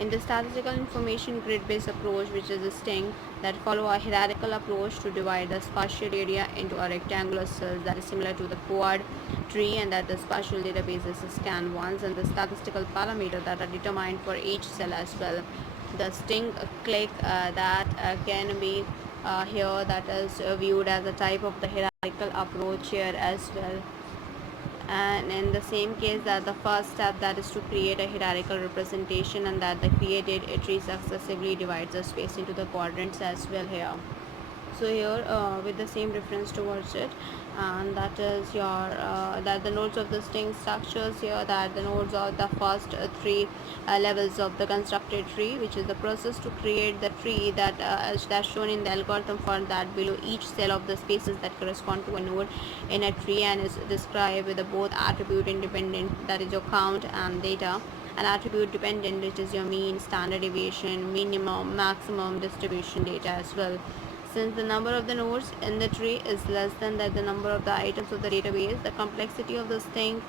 In the statistical information grid based approach, which is a string that follow a hierarchical approach to divide the spatial area into a rectangular cells, that is similar to the quad tree, and that the spatial database is scan ones, and the statistical parameter that are determined for each cell as well. The string click that can be here, that is viewed as a type of the hierarchical approach here as well. And in the same case, that the first step, that is to create a hierarchical representation, and that the created tree successively divides the space into the quadrants as well here. So here with the same reference towards it, and that is your that the nodes of the string structures here, that the nodes are the first three levels of the constructed tree, which is the process to create the tree that is that's shown in the algorithm for that below each cell of the spaces that correspond to a node in a tree, and is described with the both attribute independent, that is your count, and data, and attribute dependent, which is your mean, standard deviation, minimum, maximum distribution data as well. Since the number of the nodes in the tree is less than the number of the items of the database, the complexity of this thing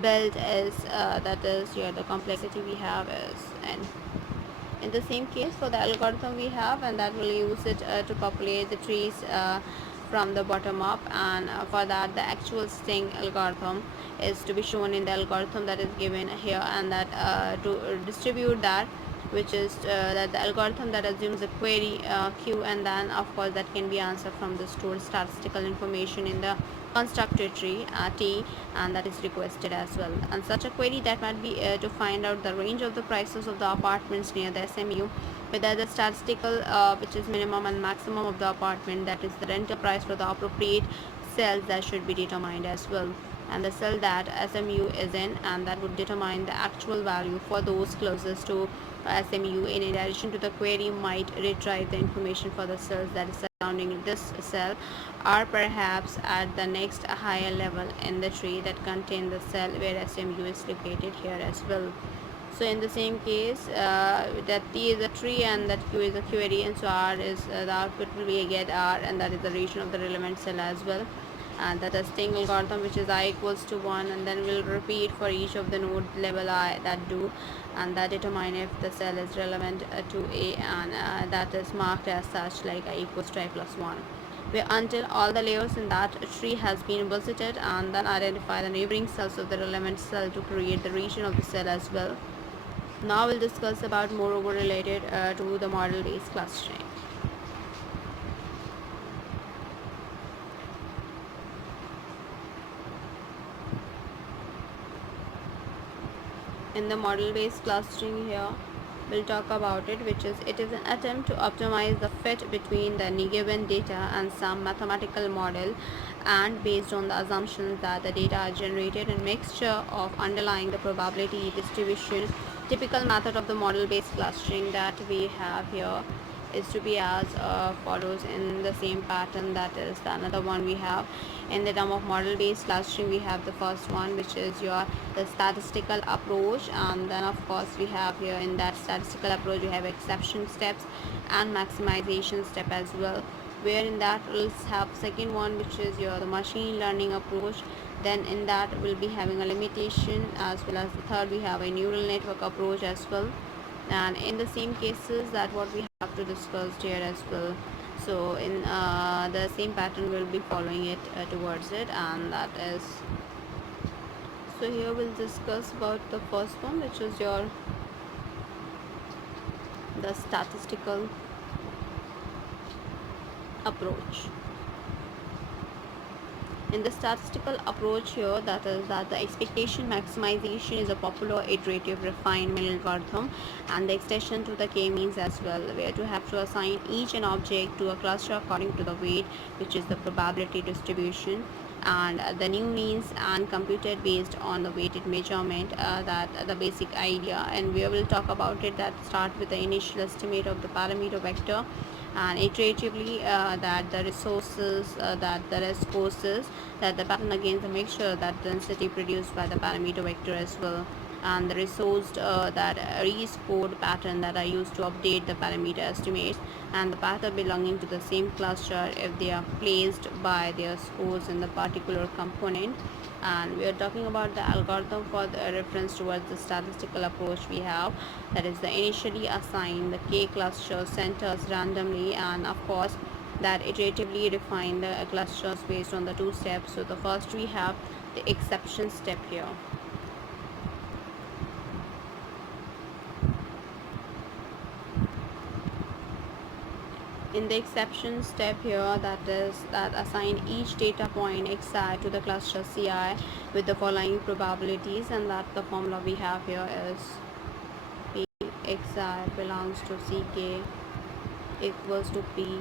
built is that is here the complexity we have is n. In the same case, for the algorithm we have, and that will use it to populate the trees from the bottom up, and for that the actual string algorithm is to be shown in the algorithm that is given here, and that to distribute that which is that the algorithm that assumes a query queue, and then of course that can be answered from the stored statistical information in the constructed tree T, and that is requested as well. And such a query that might be to find out the range of the prices of the apartments near the SMU, whether the statistical which is minimum and maximum of the apartment, that is the rental price for the appropriate cells, that should be determined as well, and the cell that SMU is in, and that would determine the actual value for those closest to SMU. In addition to the query might retrieve the information for the cells that is surrounding this cell, or perhaps at the next higher level in the tree that contain the cell where SMU is located here as well. So in the same case, that T is a tree and that Q is a query, and so R is the output will be a get R, and that is the region of the relevant cell as well. And the testing algorithm, which is I equals to 1, and then we'll repeat for each of the node level I that do, and that determine if the cell is relevant to A, and that is marked as such, like I equals to I plus 1, where until all the layers in that tree has been visited, and then identify the neighboring cells of the relevant cell to create the region of the cell as well. Now we'll discuss about moreover related to the model-based clustering. In the model-based clustering here, we'll talk about it, which is it is an attempt to optimize the fit between the given data and some mathematical model, and based on the assumptions that the data are generated in mixture of underlying the probability distribution. Typical method of the model-based clustering that we have here is to be as follows in the same pattern. That is the another one we have in the term of model based clustering. We have the first one, which is the statistical approach, and then of course we have here in that statistical approach we have exception steps and maximization step as well, where in that we'll have second one, which is the machine learning approach. Then in that we'll be having a limitation, as well as the third we have a neural network approach as well. And in the same cases that what we have to discuss here as well, so in the same pattern we'll be following it towards it, and that is, so here we'll discuss about the first one, which is the statistical approach. In the statistical approach here, that is that the expectation maximization is a popular iterative refinement algorithm, and the extension to the k-means as well, where to have to assign each an object to a cluster according to the weight, which is the probability distribution, and the new means and computed based on the weighted measurement, that the basic idea. And we will talk about it, that start with the initial estimate of the parameter vector, and iteratively that the resources that the rest courses, that the pattern against the mixture that density produced by the parameter vector as well, and the resourced that rescored pattern that are used to update the parameter estimates, and the pattern belonging to the same cluster if they are placed by their scores in the particular component. And we are talking about the algorithm for the reference towards the statistical approach we have, that is the initially assign the k cluster centers randomly, and of course that iteratively refine the clusters based on the two steps. So the first we have the exception step here. In the exception step here, that is that assign each data point xi to the cluster ci with the following probabilities, and that the formula we have here is p xi belongs to ck equals to p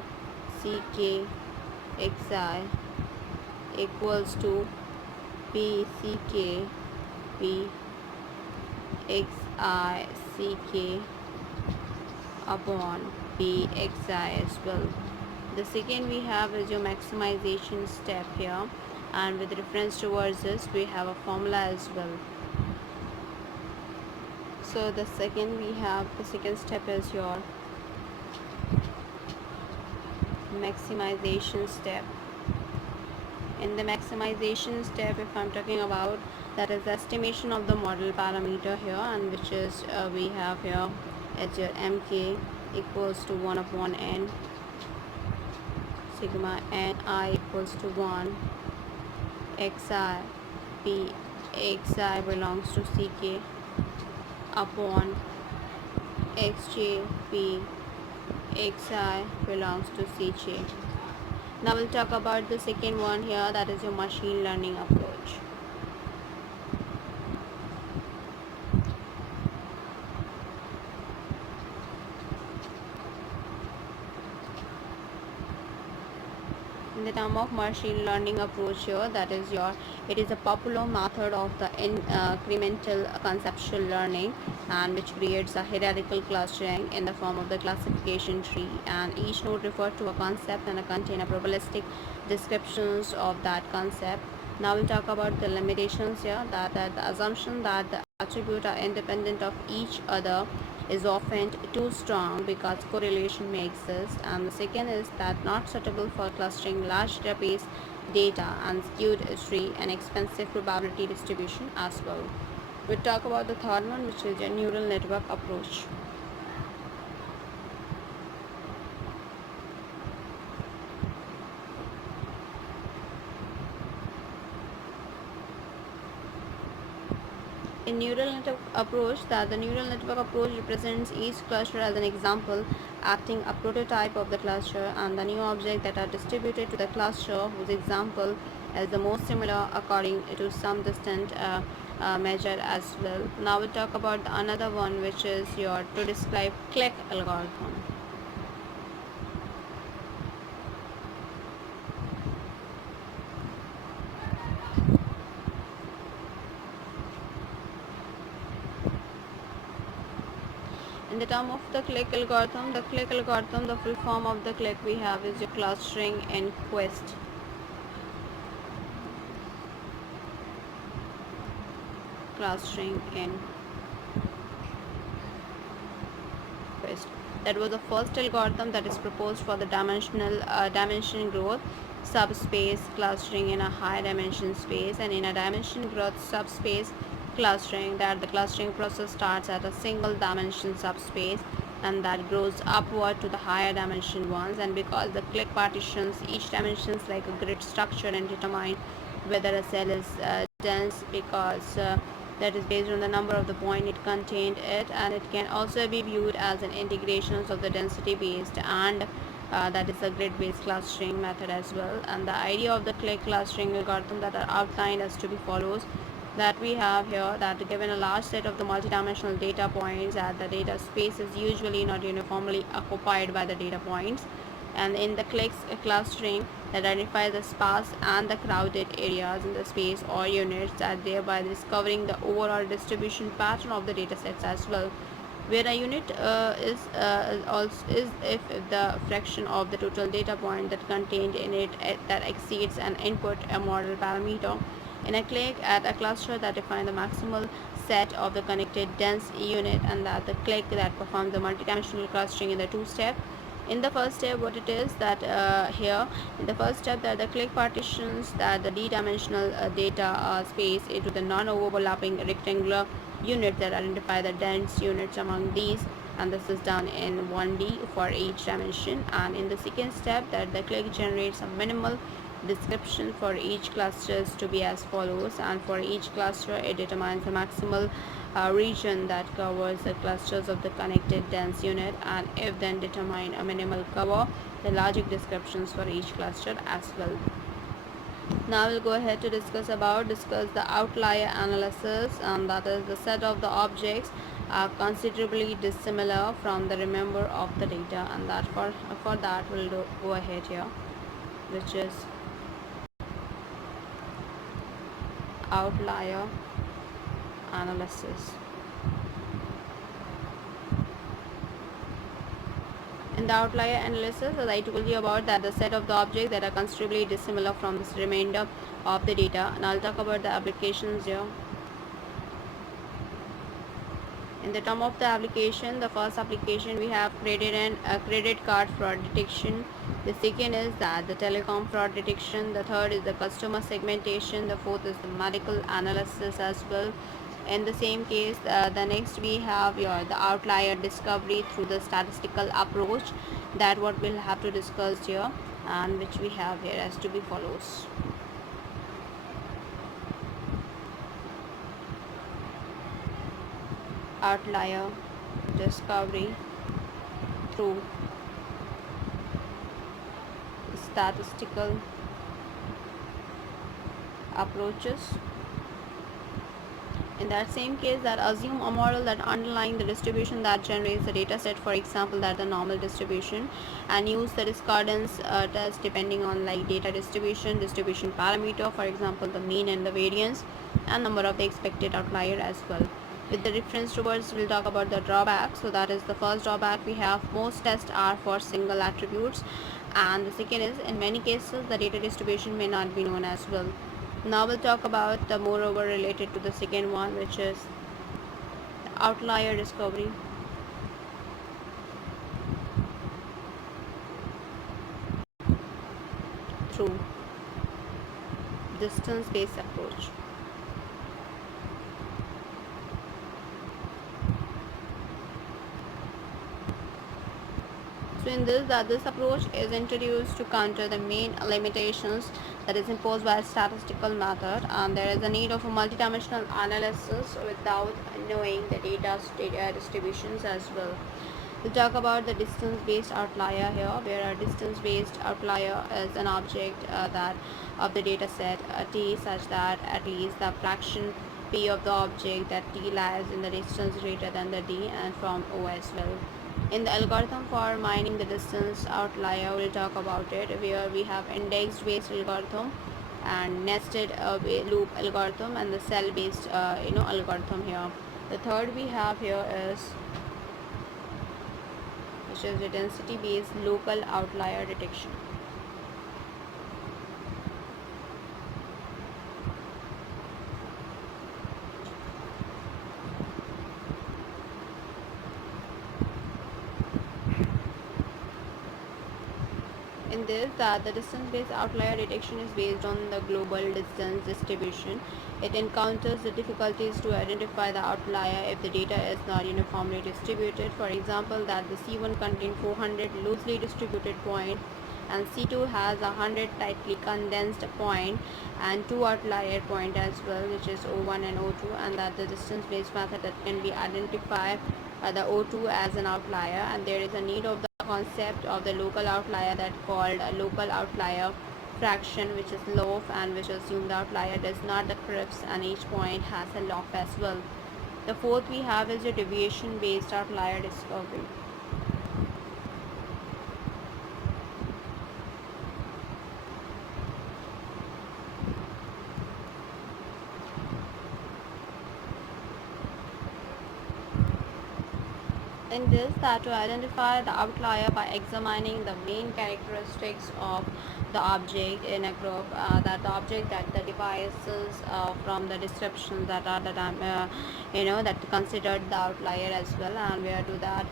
ck xi equals to p ck p xi ck upon pxi as well. The second we have is your maximization step here, and with reference towards this we have a formula as well. So the second step is your maximization step. In the maximization step, if I'm talking about, that is the estimation of the model parameter here, and which is we have here as your mk equals to 1 upon n sigma n I equals to 1 xi p xi belongs to ck upon xj p xi belongs to cj. Now we'll talk about the second one here, that is your machine learning approach. In the term of machine learning approach here, that is your, it is a popular method of the incremental conceptual learning, and which creates a hierarchical clustering in the form of the classification tree, and each node refers to a concept and contain a probabilistic descriptions of that concept. Now we'll talk about the limitations here, that the assumption that the attributes are independent of each other is often too strong because correlation may exist, and the second is that not suitable for clustering large database data and skewed tree and expensive probability distribution as well. We'll talk about the third one, which is a neural network approach. In neural network approach, that the neural network approach represents each cluster as an example, acting a prototype of the cluster, and the new objects that are distributed to the cluster whose example is the most similar according to some distant measure as well. Now we'll talk about another one, which is your to describe click algorithm. In the term of the click algorithm, the full form of the click we have is your clustering in quest. Clustering in quest. That was the first algorithm that is proposed for the dimension growth subspace clustering in a high dimension space, and in a dimension growth subspace clustering, that the clustering process starts at a single dimension subspace and that grows upward to the higher dimension ones, and because the click partitions each dimensions like a grid structure and determine whether a cell is dense, because that is based on the number of the point it contained it, and it can also be viewed as an integrations of the density based and that is a grid based clustering method as well. And the idea of the click clustering algorithm that are outlined as to be follows, that we have here, that given a large set of the multidimensional data points, that the data space is usually not uniformly occupied by the data points, and in the clicks clustering identify the sparse and the crowded areas in the space or units, that thereby discovering the overall distribution pattern of the data sets as well, where a unit is if the fraction of the total data point that contained in it that exceeds an input a model parameter. In a click at a cluster that defines the maximal set of the connected dense unit, and that the click that performs the multidimensional clustering in the two step. In the first step, what it is that here in the first step, that the click partitions that the d-dimensional data space into the non-overlapping rectangular units that identify the dense units among these, and this is done in 1D for each dimension. And in the second step, that the click generates a minimal description for each clusters to be as follows, and for each cluster it determines the maximal region that covers the clusters of the connected dense unit, and if then determine a minimal cover the logic descriptions for each cluster as well. Now we'll go ahead to discuss the outlier analysis, and that is the set of the objects are considerably dissimilar from the remainder of the data, and that for that we'll go ahead here, which is outlier analysis. In the outlier analysis, as I told you about, that the set of the objects that are considerably dissimilar from the remainder of the data, and I'll talk about the applications here. In the term of the application, the first application we have credit card fraud detection. The second is that the telecom fraud detection. The third is the customer segmentation. The fourth is the medical analysis as well. In the same case, the next we have the outlier discovery through the statistical approach, that what we'll have to discuss here, and which we have here as to be follows. Outlier discovery through statistical approaches. In that same case, that assume a model that underlying the distribution that generates the data set, for example that the normal distribution, and use the discordance test depending on like data distribution parameter, for example the mean and the variance, and number of the expected outlier as well. With the reference towards, we'll talk about the drawback. So that is the first drawback we have: most tests are for single attributes, and the second is in many cases the data distribution may not be known as well. Now we'll talk about the moreover related to the second one, which is outlier discovery through distance-based approach. So in this approach is introduced to counter the main limitations that is imposed by a statistical method, and there is a need of a multidimensional analysis without knowing the data distributions as well. We'll talk about the distance-based outlier here, where a distance-based outlier is an object that of the data set T such that at least the fraction P of the object that T lies in the distance greater than the D and from O as well. In the algorithm for mining the distance outlier, we'll talk about it, where we have index-based algorithm and nested loop algorithm and the cell-based algorithm here. The third we have here is, which is the density-based local outlier detection. In this, the distance-based outlier detection is based on the global distance distribution. It encounters the difficulties to identify the outlier if the data is not uniformly distributed. For example, that the C1 contains 400 loosely distributed points and C2 has 100 tightly condensed point and 2 outlier point as well, which is O1 and O2, and that the distance-based method that can be identified the O2 as an outlier, and there is a need of the concept of the local outlier that called a local outlier fraction, which is loaf, and which assumes the outlier does not the cribs and each point has a loaf as well. The fourth we have is a deviation based outlier discovery. In this, that to identify the outlier by examining the main characteristics of the object in a group, that the object that the devices from the descriptions that are that that considered the outlier as well, and where do that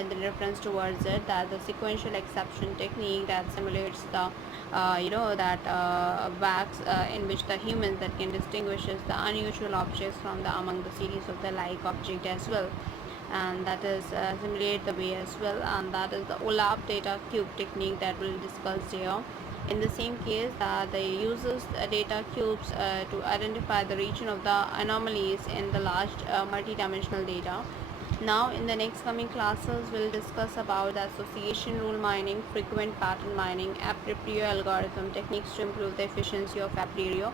in the reference towards it, that the sequential exception technique that simulates the wax in which the humans that can distinguishes the unusual objects from the among the series of the like object as well, and that is simulate the way as well, and that is the OLAP data cube technique that we'll discuss here. In the same case, they uses data cubes to identify the region of the anomalies in the large multidimensional data. Now in the next coming classes, we'll discuss about the association rule mining, frequent pattern mining, a priori algorithm techniques to improve the efficiency of a priori,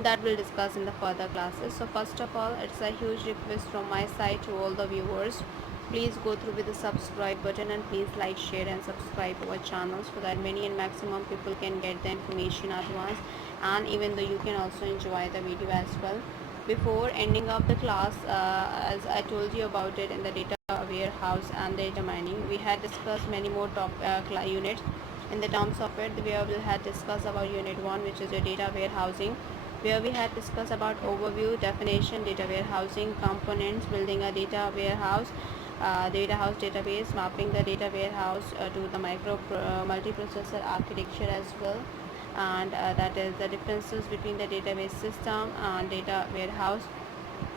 that we'll discuss in the further classes. So first of all, it's a huge request from my side to all the viewers, please go through with the subscribe button and please like, share and subscribe our channels so that many and maximum people can get the information at once, and even though you can also enjoy the video as well. Before ending up the class, as I told you about it in the data warehouse and data mining, we had discussed many more top units. In the terms of it, we had discussed about unit 1, which is your data warehousing, where we had discussed about overview, definition, data warehousing, components, building a data warehouse, data house database, mapping the data warehouse to the multiprocessor architecture as well, and that is the differences between the database system and data warehouse,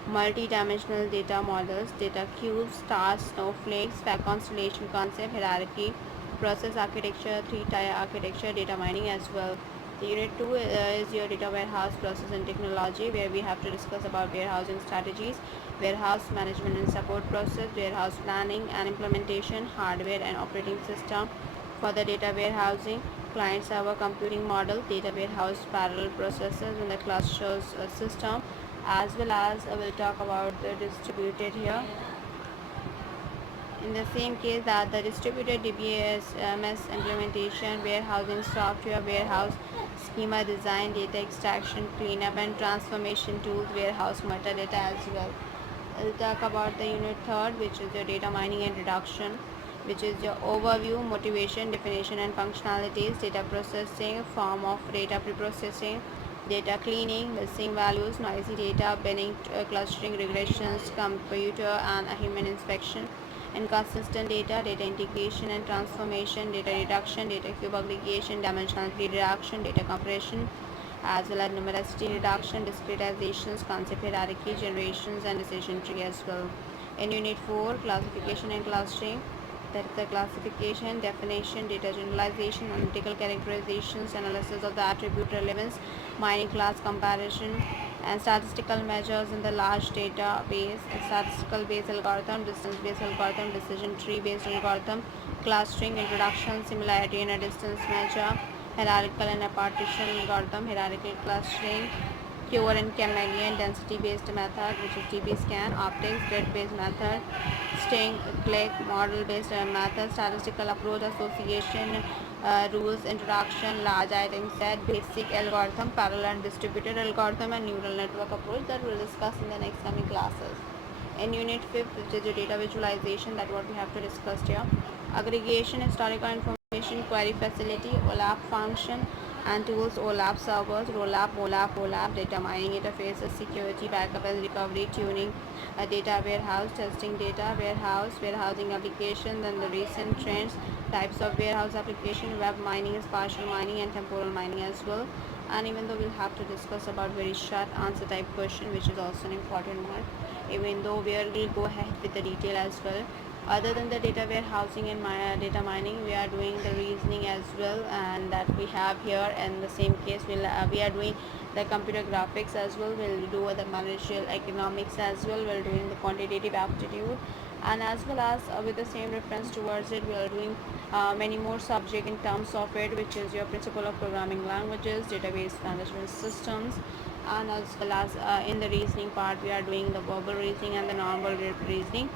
multi-dimensional data models, data cubes, stars, snowflakes, fact constellation concept, hierarchy, process architecture, three-tier architecture, data mining as well. The Unit 2 is your data warehouse process and technology, where we have to discuss about warehousing strategies, warehouse management and support process, warehouse planning and implementation, hardware and operating system for the data warehousing, client server computing model, data warehouse parallel processes and the clusters system, as well as we'll talk about the distributed here. In the same case that the distributed DBMS implementation, warehousing software, warehouse schema design, data extraction, cleanup and transformation tools, warehouse metadata as well. We'll talk about the unit third, which is your data mining and reduction, which is your overview, motivation, definition and functionalities, data processing, form of data preprocessing, data cleaning, missing values, noisy data, binning, clustering, regressions, computer and a human inspection, inconsistent data, data integration and transformation, data reduction, data cube aggregation, dimensionality reduction, data compression, as well as numericity reduction, discretizations, concept hierarchy, generations, and decision tree as well. In Unit 4, classification and clustering, that is the classification, definition, data generalization, analytical characterizations, analysis of the attribute relevance, mining class comparison, and statistical measures in the large database, statistical based algorithm, distance based algorithm, decision tree based algorithm, clustering, introduction, similarity in a distance measure, hierarchical and a partition algorithm, hierarchical clustering, Pure and Chameleon, density based method, which is DB scan, optics, grid based method, string, click, model based method, statistical approach, association, rules, introduction, large item set, basic algorithm, parallel and distributed algorithm, and neural network approach that we'll discuss in the next coming classes. In Unit 5th, which is the data visualization, that what we have to discuss here. Aggregation, historical information, query facility, OLAP function, and tools, OLAP servers, ROLAP, OLAP, data mining interfaces, security, backup and recovery, tuning, data warehouse, testing data warehouse, warehousing applications, and the recent trends, types of warehouse application, web mining, spatial mining, and temporal mining as well. And even though we'll have to discuss about very short answer type question, which is also an important one, even though we'll go ahead with the detail as well. Other than the data warehousing and data mining, we are doing the reasoning as well, and that we have here. In the same case, we are doing the computer graphics as well. We'll do the managerial economics as well. We're doing the quantitative aptitude, and as well as with the same reference towards it, we are doing many more subject in terms of it, which is your principle of programming languages, database management systems, and as well as in the reasoning part, we are doing the verbal reasoning and the non-verbal reasoning.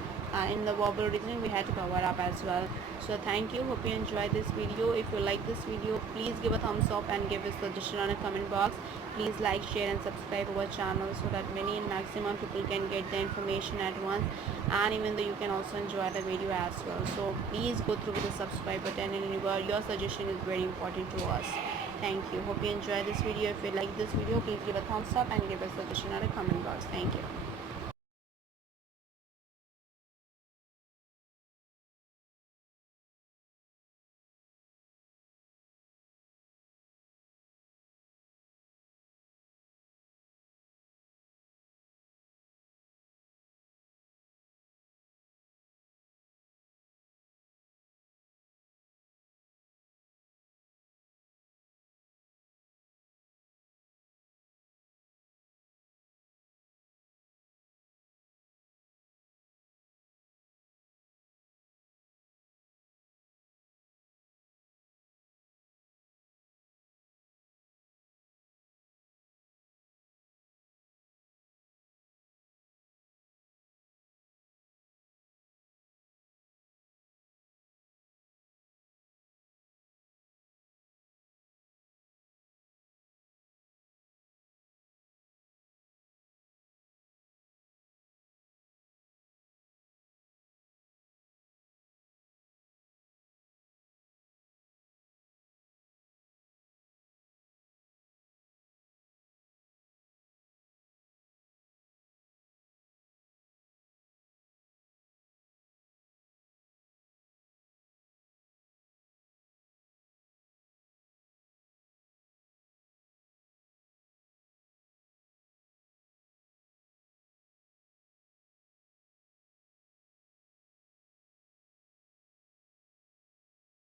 In the verbal reasoning, we had to cover up as well. So thank you, hope you enjoyed this video. If you like this video, please give a thumbs up and give a suggestion on a comment box. Please like, share and subscribe our channel so that many and maximum people can get the information at once, and even though you can also enjoy the video as well. So please go through with the subscribe button, and your suggestion is very important to us. Thank you, hope you enjoyed this video. If you like this video, please give a thumbs up and give a suggestion on a comment box. Thank you.